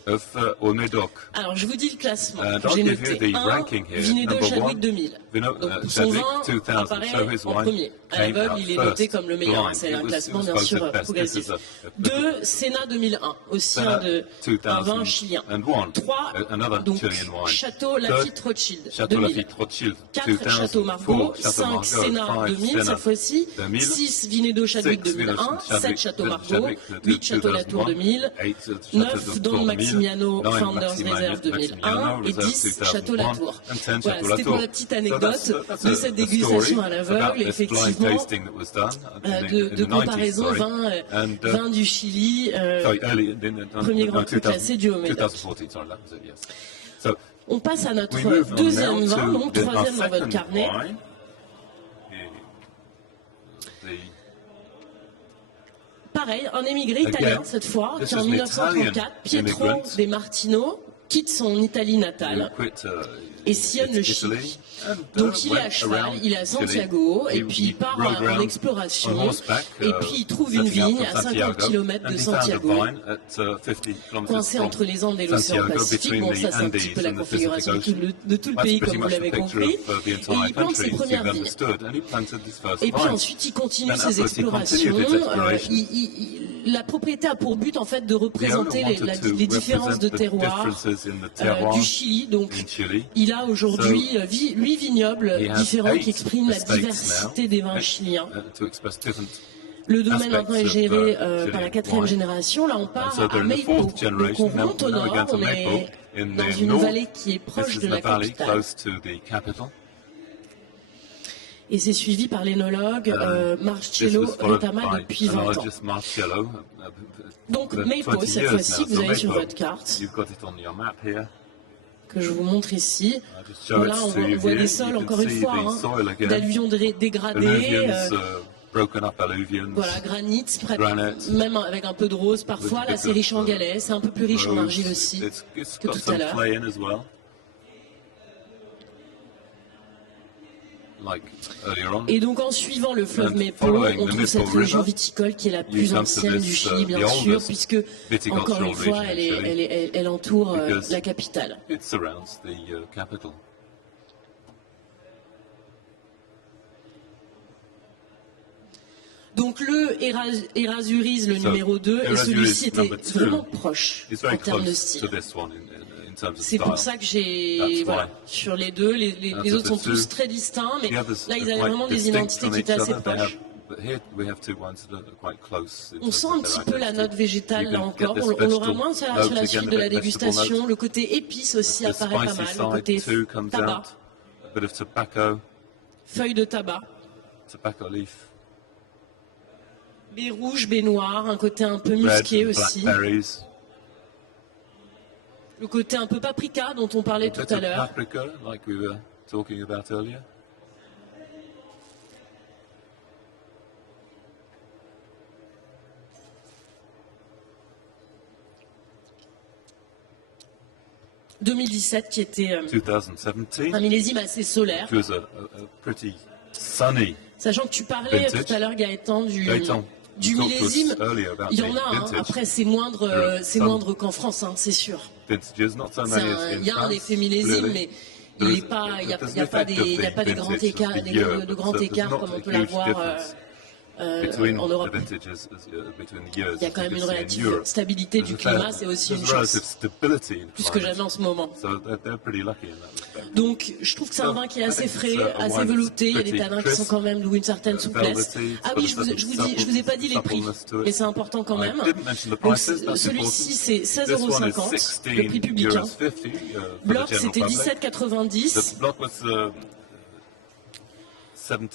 Alors, je vous dis le classement. J'ai noté 1, Vinet Chadwick 2000. Donc, son vin apparaît en premier. À l'aveugle, il est noté comme le meilleur. C'est un classement, bien sûr, progressif. 2, Sénat 2001, aussi un vin chilien. 3, donc, Château Lafite Rothschild 2000. 4, Château Margaux. 5, Sénat 2000, cette fois-ci. 6, Vinet Chadwick 2001. 7, Château Margaux. 8, Château Latour 2000. 9, Don Maximiano Founders Reserve 2001 et 10, Château Latour. Voilà, c'était pour la petite anecdote de cette dégustation à l'aveugle, effectivement, de comparaison vin du Chili, premier grand cru classé du Haut-Médoc. On passe à notre deuxième vin, donc troisième dans votre carnet. Pareil, un émigré italien cette fois, qui en 1934, Pietro De Martino, quitte son Italie natale et sillonne le Chili. Donc il est à cheval, il est à Santiago, et puis il part en exploration, et puis il trouve une vigne à 50 km de Santiago, coincée entre les Andes et l'océan Pacifique. Bon, ça c'est un petit peu la configuration de tout le pays, comme vous l'avez compris. Et il plante ses premières vignes. Et puis ensuite il continue ses explorations. La propriété a pour but en fait de représenter les différences de terroir du Chili. Donc il a aujourd'hui 8 vignobles différents qui expriment la diversité des vins chiliens. Le domaine maintenant est géré par la 4e génération. Là, on part à Maipo. Donc, on remonte au nord. On est dans une vallée qui est proche de la capitale. Et c'est suivi par l'énologue Marcello Retama depuis 20 ans. Donc, Maipo, cette fois-ci, vous avez sur votre carte, que je vous montre ici. Voilà, on voit des sols, encore une fois, d'alluvions dégradés, voilà, granit, même avec un peu de rose parfois. Là, c'est riche en galets, c'est un peu plus riche en argile aussi que tout à l'heure. Et donc en suivant le fleuve Maipo, on trouve cette région viticole qui est la plus ancienne du Chili, bien sûr, puisque, encore une fois, elle entoure la capitale. Donc le Errázuriz, le numéro 2, et celui-ci était vraiment proche en termes de style. C'est pour ça que j'ai, voilà, sur les deux, les autres sont tous très distincts, mais là ils avaient vraiment des identités qui étaient assez proches. On sent un petit peu la note végétale là encore, on l'aura moins sur la suite de la dégustation, le côté épice aussi apparaît pas mal, le côté tabac, feuilles de tabac, baies rouges, baies noires, un côté un peu musqué aussi. Le côté un peu paprika dont on parlait tout à l'heure. « 2017 qui était un millésime assez solaire. Sachant que tu parlais tout à l'heure, Gaëtan, du millésime, il y en a, après c'est moindre qu'en France, c'est sûr. Il y a un effet millésime, mais il n'y a pas des grands écarts comme on peut l'avoir en Europe. Il y a quand même une relative stabilité du climat, c'est aussi une chance, plus que jamais en ce moment. Donc je trouve que c'est un vin qui est assez frais, assez velouté, il y a des tanins qui sont quand même d'une certaine souplesse. Ah oui, je vous ai pas dit les prix, mais c'est important quand même. Celui-ci c'est 16,50 €, le prix public. Bloc c'était 17,90 €.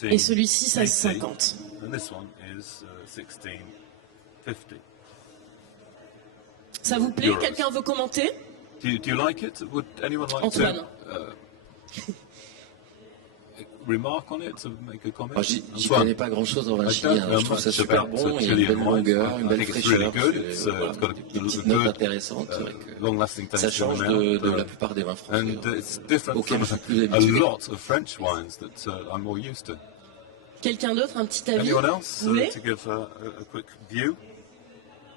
Et celui-ci, 16,50 €. Ça vous plaît? Quelqu'un veut commenter? Antoine. J'y connais pas grand-chose en vin chilien. Je trouve ça super bon. Il y a une belle longueur, une belle fraîcheur, des petites notes intéressantes. Ça change de la plupart des vins français auxquels je suis plus habitué. Quelqu'un d'autre, un petit avis? Vous voulez?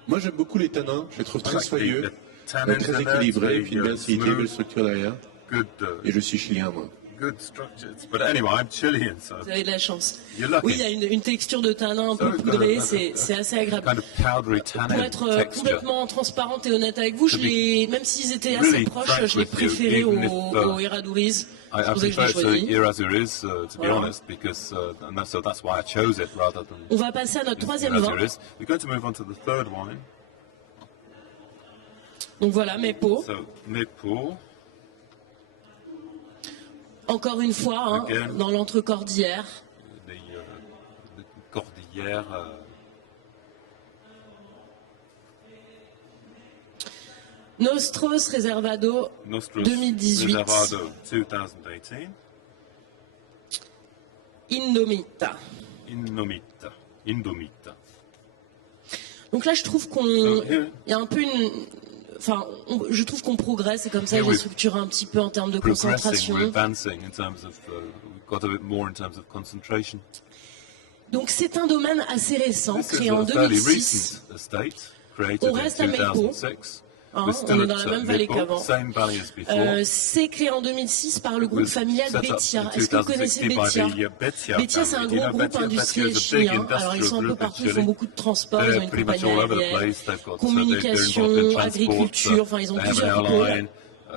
Moi, j'aime beaucoup les tanins. Je les trouve très soyeux, très équilibrés, et puis une belle acidité, une belle structure derrière. Et je suis chilien, moi. Vous avez de la chance. Oui, il y a une texture de tanin un peu poudrée, c'est assez agréable. Pour être complètement transparente et honnête avec vous, même s'ils étaient assez proches, je l'ai préféré au Herraduriz. C'est pour ça que je l'ai choisi. On va passer à notre troisième vin. Donc voilà, mes pots. Encore une fois, dans l'entrecordillère. Nostros Reservado 2018. Indomita. Donc là, je trouve il y a un peu enfin, je trouve qu'on progresse et comme ça, j'ai structuré un petit peu en termes de concentration. Donc c'est un domaine assez récent, créé en 2006. On reste à Maipo. On est dans la même vallée qu'avant. C'est créé en 2006 par le groupe familial Betia. Est-ce que vous connaissez Betia? Betia, c'est un gros groupe industriel chilien. Alors, ils sont un peu partout, ils font beaucoup de transport, ils ont une compagnie aérienne, communication, agriculture, enfin, ils ont plusieurs pôles.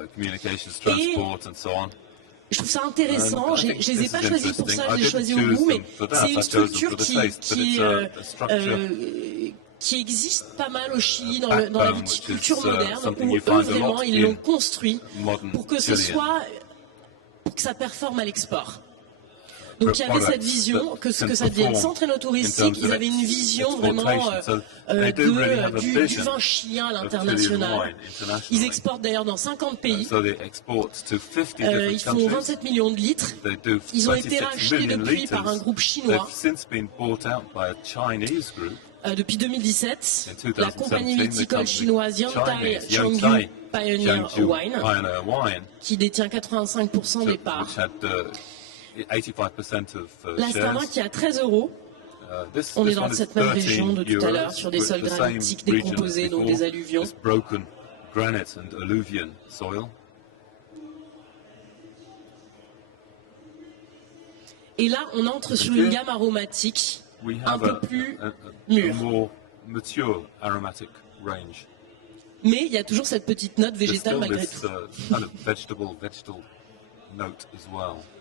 Et je trouve ça intéressant, je les ai pas choisis pour ça, je les ai choisis au goût, mais c'est une structure qui existe pas mal au Chili dans la viticulture moderne, où eux vraiment ils l'ont construit pour que pour que ça performe à l'export. Donc il y avait cette vision que ça devienne centre énotouristique, ils avaient une vision vraiment du vin chilien à l'international. Ils exportent d'ailleurs dans 50 pays, ils font 27 millions de litres, ils ont été rachetés depuis par un groupe chinois. Depuis 2017, la compagnie viticole chinoise Yantai Chongyu Pioneer Wine, qui détient 85% des parts. Là, c'est un vin qui est à 13 €. On est dans cette même région de tout à l'heure, sur des sols granitiques décomposés, donc des alluvions. Et là, on entre sur une gamme aromatique un peu plus mûre. Mais il y a toujours cette petite note végétale malgré tout.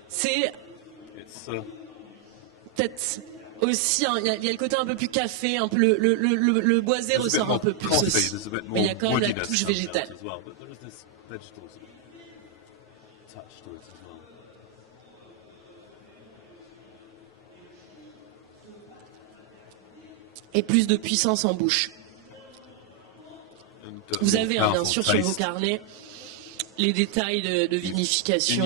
C'est peut-être aussi, il y a le côté un peu plus café, un peu le boisé ressort un peu plus aussi. Mais il y a quand même la touche végétale. Et plus de puissance en bouche. Vous avez bien sûr sur vos carnets les détails de vinification.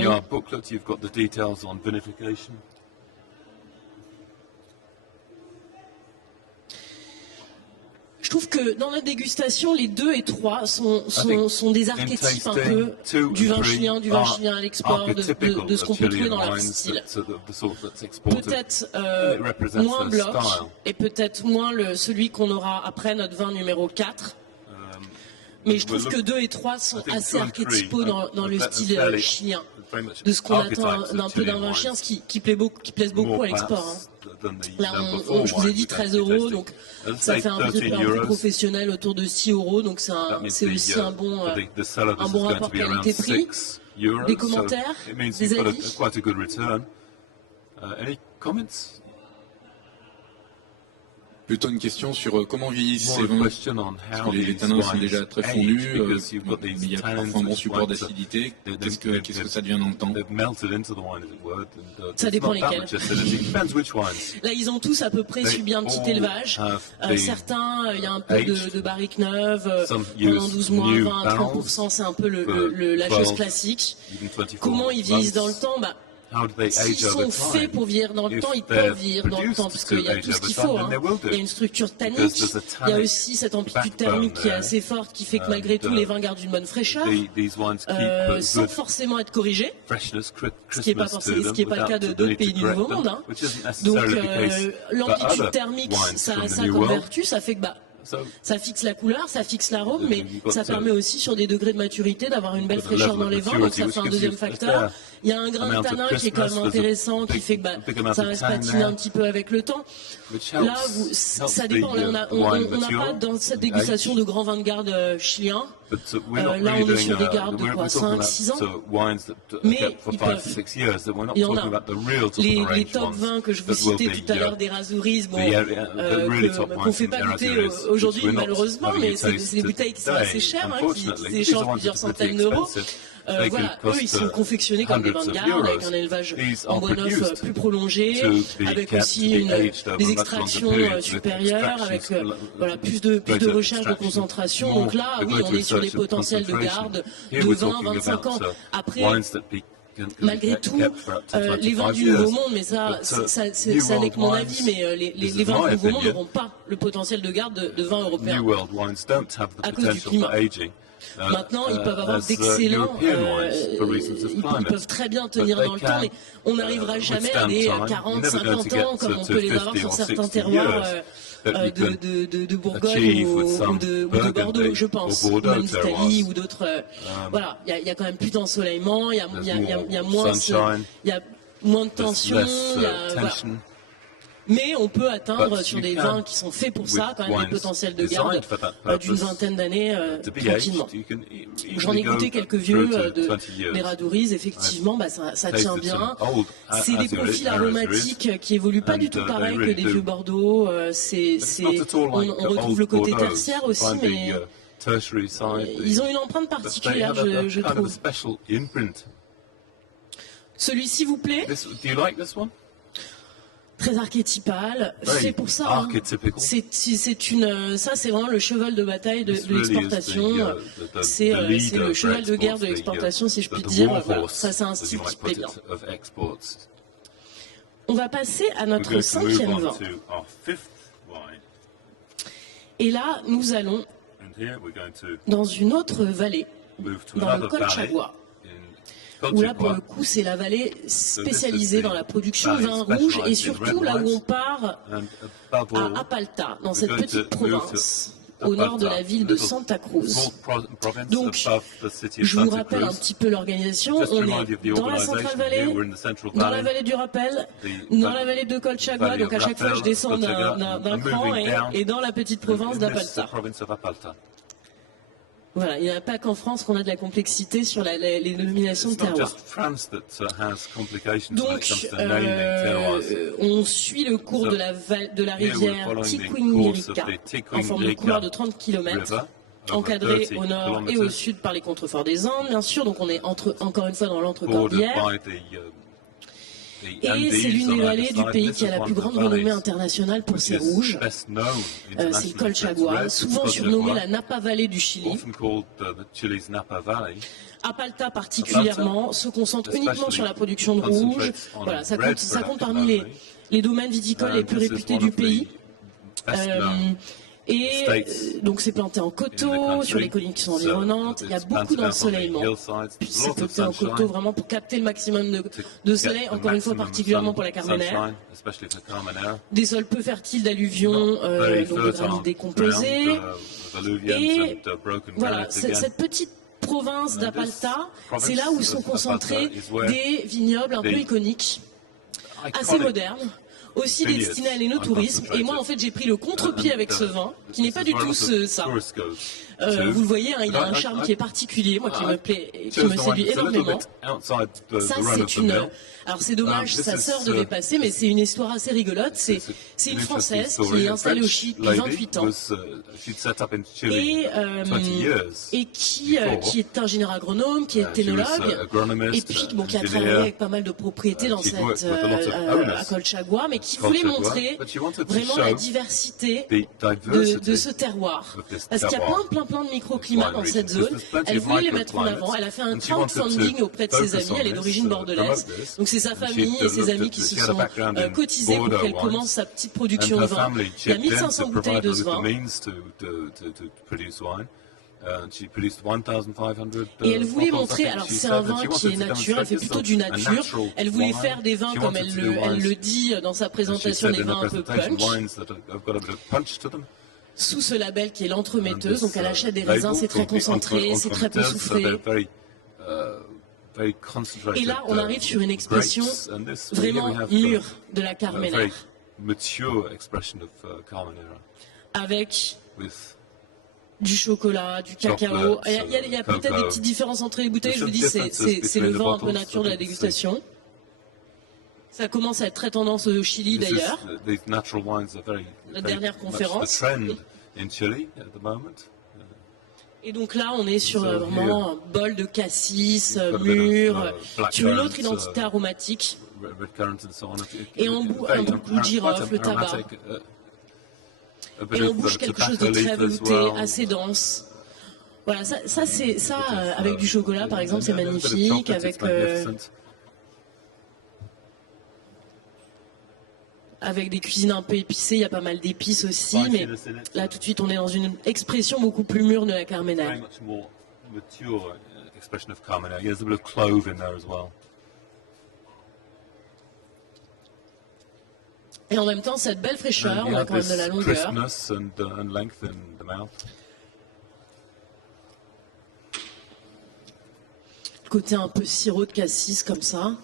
Je trouve que dans la dégustation, les 2 et 3 sont des archétypes un peu du vin chilien à l'export, de ce qu'on peut trouver dans leur style. Peut-être moins bloc et peut-être moins celui qu'on aura après notre vin numéro 4. Mais je trouve que 2 et 3 sont assez archétypaux dans le style chilien, de ce qu'on attend un peu d'un vin chilien, ce qui plaise beaucoup à l'export. Là, je vous ai dit 13 €, donc ça fait un prix un peu professionnel autour de 6 €, donc c'est aussi un bon rapport qualité-prix. Des commentaires, des avis. Plutôt une question sur comment vieillissent ces vins. Parce que les tanins sont déjà très fondus, mais il y a parfois un bon support d'acidité. Qu'est-ce que ça devient dans le temps? Ça dépend lesquels. Là, ils ont tous à peu près subi un petit élevage. Certains, il y a un peu de barrique neuve, pendant 12 mois, 20 à 30%, c'est un peu l'âgeuse classique. Comment ils vieillissent dans le temps? S'ils sont faits pour vieillir dans le temps, ils peuvent vieillir dans le temps, parce qu'il y a tout ce qu'il faut. Il y a une structure tannique, il y a aussi cette amplitude thermique qui est assez forte, qui fait que malgré tout, les vins gardent une bonne fraîcheur, sans forcément être corrigés, ce qui n'est pas le cas de d'autres pays du Nouveau Monde. Donc l'amplitude thermique, ça convertit, ça fait que ça fixe la couleur, ça fixe l'arôme, mais ça permet aussi sur des degrés de maturité d'avoir une belle fraîcheur dans les vins, donc ça fait un deuxième facteur. Il y a un grain de tanin qui est quand même intéressant, qui fait que ça va se patiner un petit peu avec le temps. Là, ça dépend. Là, on n'a pas dans cette dégustation de grands vins de garde chiliens. Là, on est sur des gardes de quoi, 5-6 ans. Mais ils peuvent. Il y en a. Les top 20 que je vous citais tout à l'heure des Razouris, qu'on ne fait pas goûter aujourd'hui malheureusement, mais c'est des bouteilles qui sont assez chères, qui s'échangent plusieurs centaines d'euros. Voilà, eux, ils sont confectionnés comme des vins de garde, avec un élevage en bois neuf plus prolongé, avec aussi des extractions supérieures, avec plus de recherche de concentration. Donc là, oui, on est sur des potentiels de garde de 20-25 ans. Après, malgré tout, les vins du Nouveau Monde, mais ça n'est que mon avis, mais les vins du Nouveau Monde n'auront pas le potentiel de garde de vins européens à cause du climat. Maintenant, ils peuvent avoir d'excellents, ils peuvent très bien tenir dans le temps, mais on n'arrivera jamais à des 40-50 ans comme on peut les avoir sur certains terroirs de Bourgogne ou de Bordeaux, je pense, ou même d'Italie ou d'autres. Voilà, il y a quand même plus d'ensoleillement, il y a moins de tension, mais on peut atteindre sur des vins qui sont faits pour ça quand même des potentiels de garde d'une vingtaine d'années tranquillement. J'en ai goûté quelques vieux des Razouris, effectivement, ça tient bien. C'est des profils aromatiques qui évoluent pas du tout pareil que des vieux Bordeaux. On retrouve le côté tertiaire aussi, mais ils ont une empreinte particulière, je trouve. Celui-ci vous plaît? Très archétypal, fait pour ça. Ça, c'est vraiment le cheval de bataille de l'exportation. C'est le cheval de guerre de l'exportation, si je puis dire. Voilà, ça, c'est un style qui plaît bien. On va passer à notre 5e vin. Et là, nous allons dans une autre vallée, dans le Colchagua. Où là, pour le coup, c'est la vallée spécialisée dans la production de vin rouge et surtout là où on part à Apalta, dans cette petite province, au nord de la ville de Santa Cruz. Donc, je vous rappelle un petit peu l'organisation. On est dans la Central Valley, dans la vallée du Rappel, dans la vallée de Colchagua, donc à chaque fois je descends d'un cran, et dans la petite province d'Apalta. Voilà, il n'y a pas qu'en France qu'on a de la complexité sur les dénominations de terroirs. Donc, on suit le cours de la rivière Tiquinirica en forme de couloir de 30 km, encadré au nord et au sud par les contreforts des Andes, bien sûr. Donc, on est encore une fois dans l'entre-cordillère. Et c'est l'une des vallées du pays qui a la plus grande renommée internationale pour ses rouges. C'est le Colchagua, souvent surnommé la Napa Valley du Chili. Apalta particulièrement se concentre uniquement sur la production de rouge. Voilà, ça compte parmi les domaines viticoles les plus réputés du pays. Et donc c'est planté en coteaux, sur les collines qui sont environnantes. Il y a beaucoup d'ensoleillement. Puis c'est planté en coteaux vraiment pour capter le maximum de soleil, encore une fois particulièrement pour la Carmenère. Des sols peu fertiles d'alluvions, donc de granit décomposé. Et voilà, cette petite province d'Apalta, c'est là où sont concentrés des vignobles un peu iconiques, assez modernes, aussi destiné à l'énotourisme. Et moi, en fait, j'ai pris le contre-pied avec ce vin, qui n'est pas du tout ça. Vous le voyez, hein, il a un charme qui est particulier, moi qui me plaît, qui me séduit énormément. Ça, c'est une... Alors c'est dommage, sa sœur devait passer, mais c'est une histoire assez rigolote. C'est une Française qui est installée au Chili depuis 28 ans et qui est ingénieur agronome, qui est ténologue, et puis bon, qui a travaillé avec pas mal de propriétés dans cette à Colchagua, mais qui voulait montrer vraiment la diversité de ce terroir, parce qu'il y a plein de microclimats dans cette zone. Elle voulait les mettre en avant. Elle a fait un crowdfunding auprès de ses amis. Elle est d'origine bordelaise, donc c'est sa famille et ses amis qui se sont cotisés pour qu'elle commence sa petite production de vin. Il y a 1500 bouteilles de ce vin. Et elle voulait montrer, alors c'est un vin qui est nature, elle fait plutôt du nature. Elle voulait faire des vins, comme elle le dit dans sa présentation, des vins un peu punch, sous ce label qui est l'entremetteuse. Donc elle achète des raisins, c'est très concentré, c'est très peu soufré. Et là, on arrive sur une expression vraiment mûre de la Carmenère, avec du chocolat, du cacao. Il y a peut-être des petites différences entre les bouteilles. Je vous dis, c'est le vin un peu nature de la dégustation. Ça commence à être très tendance au Chili d'ailleurs. La dernière conférence. Et donc là, on est sur vraiment un bol de cassis, mûr, sur une autre identité aromatique. Et on bouge un peu de girofle, le tabac. Et on bouge quelque chose de très velouté, assez dense. Voilà, ça avec du chocolat, par exemple, c'est magnifique. Avec des cuisines un peu épicées, il y a pas mal d'épices aussi, mais là tout de suite on est dans une expression beaucoup plus mûre de la Carmenère. Et en même temps, cette belle fraîcheur, on a quand même de la longueur. Côté un peu sirop de cassis comme ça.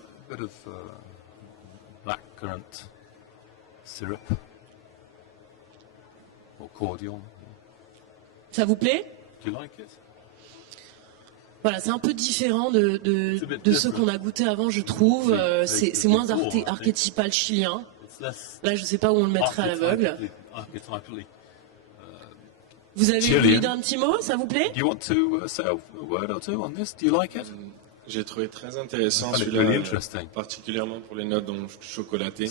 Ça vous plaît? Voilà, c'est un peu différent de ce qu'on a goûté avant, je trouve. C'est moins archétypal chilien. Là, je ne sais pas où on le mettrait à l'aveugle. Vous avez eu d'un petit mot, ça vous plaît? J'ai trouvé très intéressant celui-là, particulièrement pour les notes chocolatées.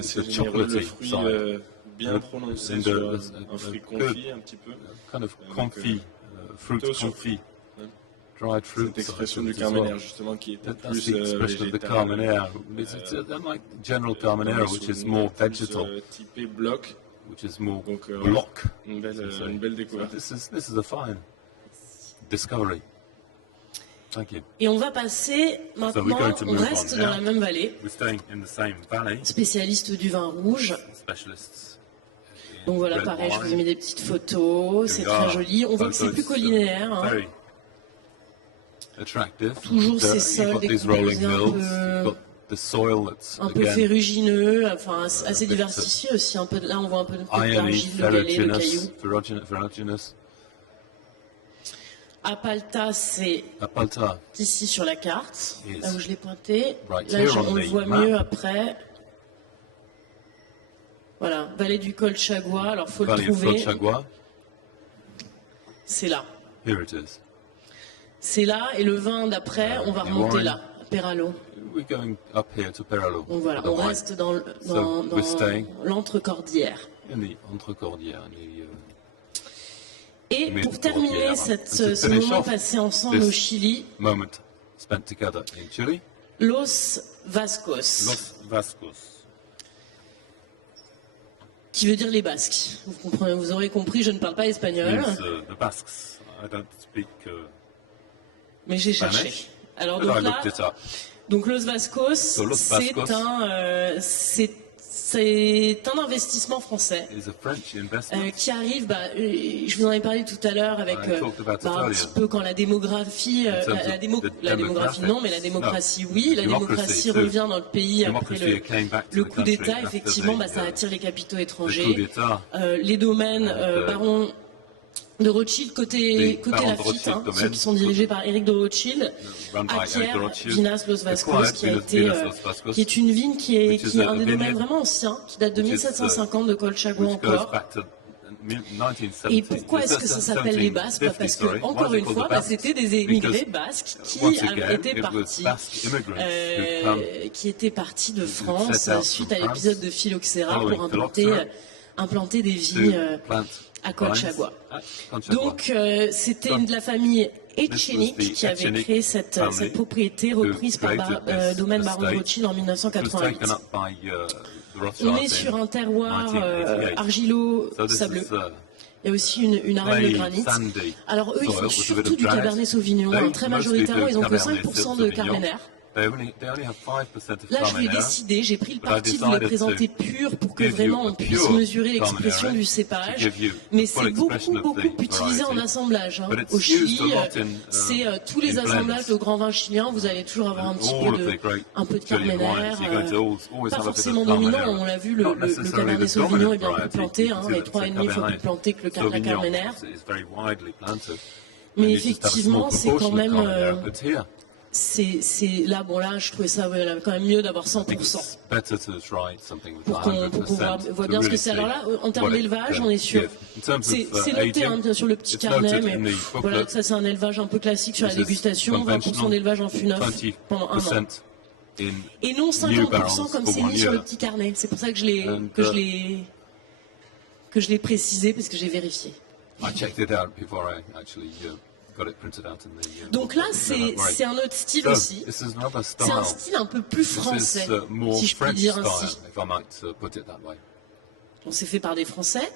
C'est généreux, le fruit bien prononcé sur un fruit confit un petit peu. Fruit confit. Cette expression du Carmenère justement qui est plus végétale. Typé bloc. Donc une belle découverte. Et on va passer maintenant, on reste dans la même vallée, spécialiste du vin rouge. Donc voilà, pareil, je vous ai mis des petites photos, c'est très joli. On voit que c'est plus collinaire. Hein. Toujours ces sols décomposés un peu ferrugineux, enfin assez diversifiés aussi. Un peu, là, on voit un peu d'argile, de galets, de cailloux. Apalta, c'est ici sur la carte, là où je l'ai pointé. Là, on le voit mieux après. Voilà, vallée du Colchagua, alors il faut le trouver. C'est là. C'est là, et le vin d'après, on va remonter là, à Peralo. Donc voilà, on reste dans l'entrecordillère. Et pour terminer ce moment passé ensemble au Chili, Los Vascos, qui veut dire les Basques. Vous aurez compris, je ne parle pas espagnol. Mais j'ai cherché. Alors donc là, donc Los Vascos, C'est un investissement français qui arrive, je vous en ai parlé tout à l'heure avec un petit peu quand la démographie, la démographie non, mais la démocratie oui, la démocratie revient dans le pays après le coup d'État, effectivement, ça attire les capitaux étrangers, les domaines barons de Rothschild côté Lafite, ceux qui sont dirigés par Éric de Rothschild, acquièrent Vinas Los Vascos, qui est une vigne qui est un des domaines vraiment anciens, qui date de 1750 de Colchagua encore. Et pourquoi est-ce que ça s'appelle les Basques? Parce que, encore une fois, c'était des émigrés basques qui étaient partis de France suite à l'épisode de Phylloxéra pour implanter des vignes à Colchagua. Donc, c'était de la famille Etchenique qui avait créé cette propriété reprise par Domaine Baron de Rothschild en 1988. On est sur un terroir argilo-sableux. Il y a aussi une arène de granit. Alors eux, ils font surtout du Cabernet Sauvignon. Très majoritairement, ils n'ont que 5% de Carmenère. Là, je l'ai décidé, j'ai pris le parti de vous les présenter purs pour que vraiment on puisse mesurer l'expression du cépage. Mais c'est beaucoup utilisé en assemblage. Au Chili, c'est tous les assemblages de grands vins chiliens, vous allez toujours avoir un peu de Carmenère. Pas forcément dominant, on l'a vu, le Cabernet Sauvignon est bien plus planté. Les 3,5 sont plus plantés que la Carmenère. Mais effectivement, c'est quand même... là, je trouvais ça quand même mieux d'avoir 100%. Pour qu'on voit bien ce que c'est. Alors là, en termes d'élevage, on est sûr. C'est noté, bien sûr, le petit carnet, mais voilà, ça c'est un élevage un peu classique sur la dégustation, 20% d'élevage en fût neuf pendant 1 an. Et non 50% comme c'est mis sur le petit carnet. C'est pour ça que je l'ai précisé, parce que j'ai vérifié. Donc là, c'est un autre style aussi. C'est un style un peu plus français, si je puis dire ainsi. On s'est fait par des Français,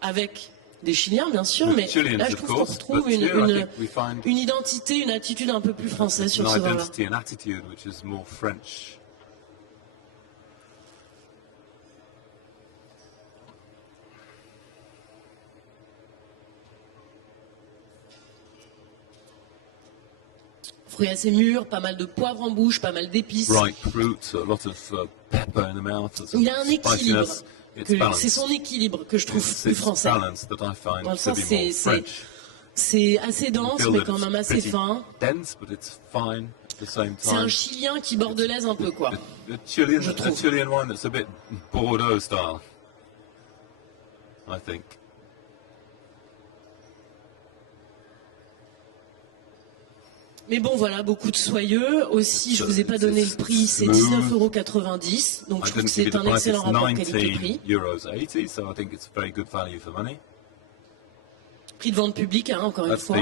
avec des Chiliens bien sûr, mais là je trouve qu'on retrouve une identité, une attitude un peu plus française sur ce vin-là. Fruits assez mûrs, pas mal de poivre en bouche, pas mal d'épices. Il a un équilibre. C'est son équilibre que je trouve plus français. Dans le sens, c'est assez dense, mais quand même assez fin. C'est un Chilien qui bordelaise un peu, quoi. Je trouve. Mais bon, voilà, beaucoup de soyeux. Aussi, je ne vous ai pas donné le prix, c'est 19,90 €. Donc, je trouve que c'est un excellent rapport qualité-prix. Prix de vente publique, encore une fois.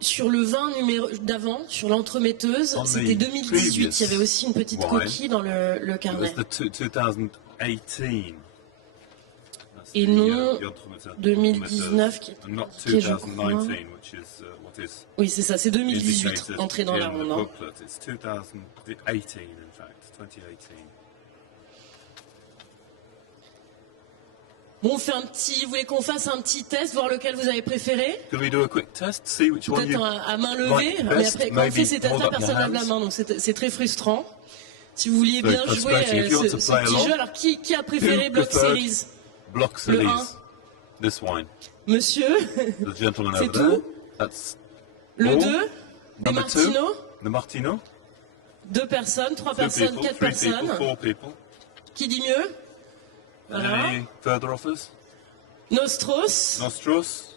Sur le vin d'avant, sur l'entremetteuse, c'était 2018. Il y avait aussi une petite coquille dans le carnet. Et non 2019 qui est je crois. Oui, c'est ça, c'est 2018, entrée dans l'arrondissement. Bon, on fait vous voulez qu'on fasse un petit test, voir lequel vous avez préféré? Peut-être à main levée, mais après, quand on fait ces tests-là, personne lève la main, donc c'est très frustrant. Si vous vouliez bien jouer ce petit jeu, alors qui a préféré Block Series? Le 1. Monsieur, c'est tout? Le 2, le Martino? 2 personnes, 3 personnes, 4 personnes. Qui dit mieux? Voilà. Any further offers? Nostros. Nostros.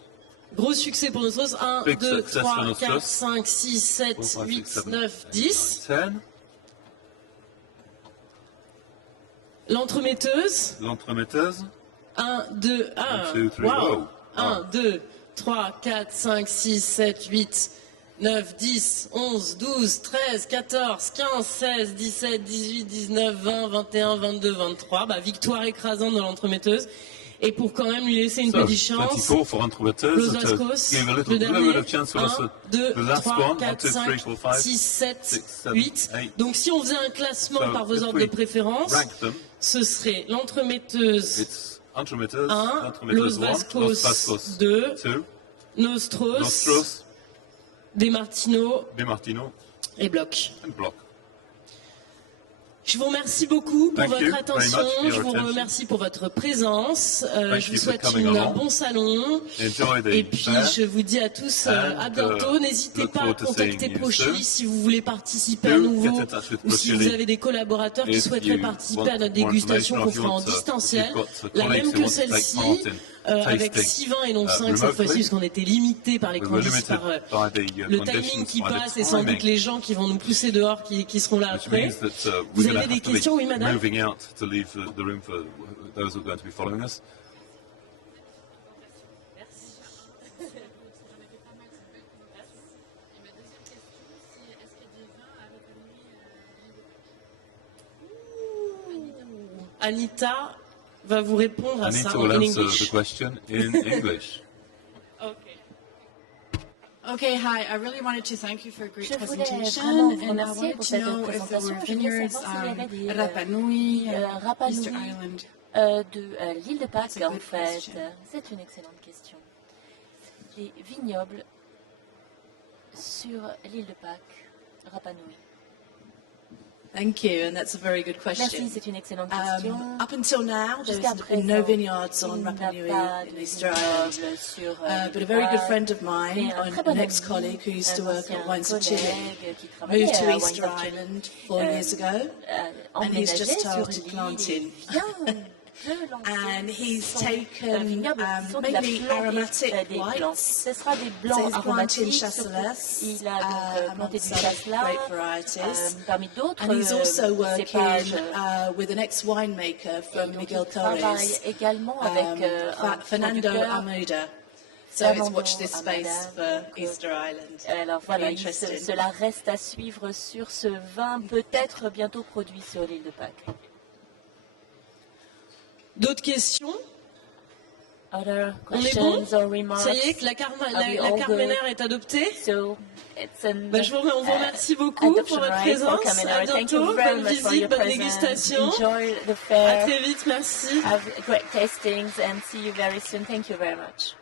Gros succès pour Nostros. 1, 2, 3, 4, 5, 6, 7, 8, 9, 10. 10. L'entremetteuse. L'entremetteuse. 1, 2, 1, 2, 3, 4, 5, 6, 7, 8, 9, 10, 11, 12, 13, 14, 15, 16, 17, 18, 19, 20, 21, 22, 23. Bah, victoire écrasante de l'entremetteuse. Et pour quand même lui laisser une petite chance, Losascos, le dernier, 1, 2, 3, 4, 5, 6, 7, 8. Donc si on faisait un classement par vos ordres de préférence, ce serait l'entremetteuse 1, Losascos 2, Nostros, De Martino et Bloch. Je vous remercie beaucoup pour votre attention, je vous remercie pour votre présence, je vous souhaite un bon salon et puis je vous dis à tous à bientôt. N'hésitez pas à contacter Prochili si vous voulez participer à nouveau ou si vous avez des collaborateurs qui souhaiteraient participer à notre dégustation qu'on fera en distanciel, la même que celle-ci. Avec 6 vins et non 5 cette fois-ci, parce qu'on était limité par les conditions, par le timing qui passe et sans doute les gens qui vont nous pousser dehors qui seront là après. Vous avez des questions, oui madame? Anita va vous répondre à ça en English. Okay, hi. I really wanted to thank you for a great presentation, and I wanted to know if there were vineyards Rapa Nui, Easter Island. De l'île de Pâques, en fait. C'est une excellente question. Les vignobles sur l'île de Pâques, Rapa Nui. Thank you, and that's a very good question. Merci, c'est une excellente question. Up until now, there's been no vineyards on Rapa Nui in Easter Island, but a very good friend of mine, an ex-colleague who used to work at Wines of Chile, moved to Easter Island 4 years ago, and he's just started planting. And he's taken mainly aromatic whites. So he's planting Chasselas, great varieties. And he's also working with an ex-winemaker from Miguel Torres, Fernando Almeida. So it's watch this space for Easter Island. Alors voilà, cela reste à suivre sur ce vin peut-être bientôt produit sur l'île de Pâques. D'autres questions? On est bon? Ça y est, la Carmenère est adoptée? On vous remercie beaucoup pour votre présence. À bientôt, bonne visite, bonne dégustation. À très vite, merci. Have great tastings and see you very soon. Thank you very much.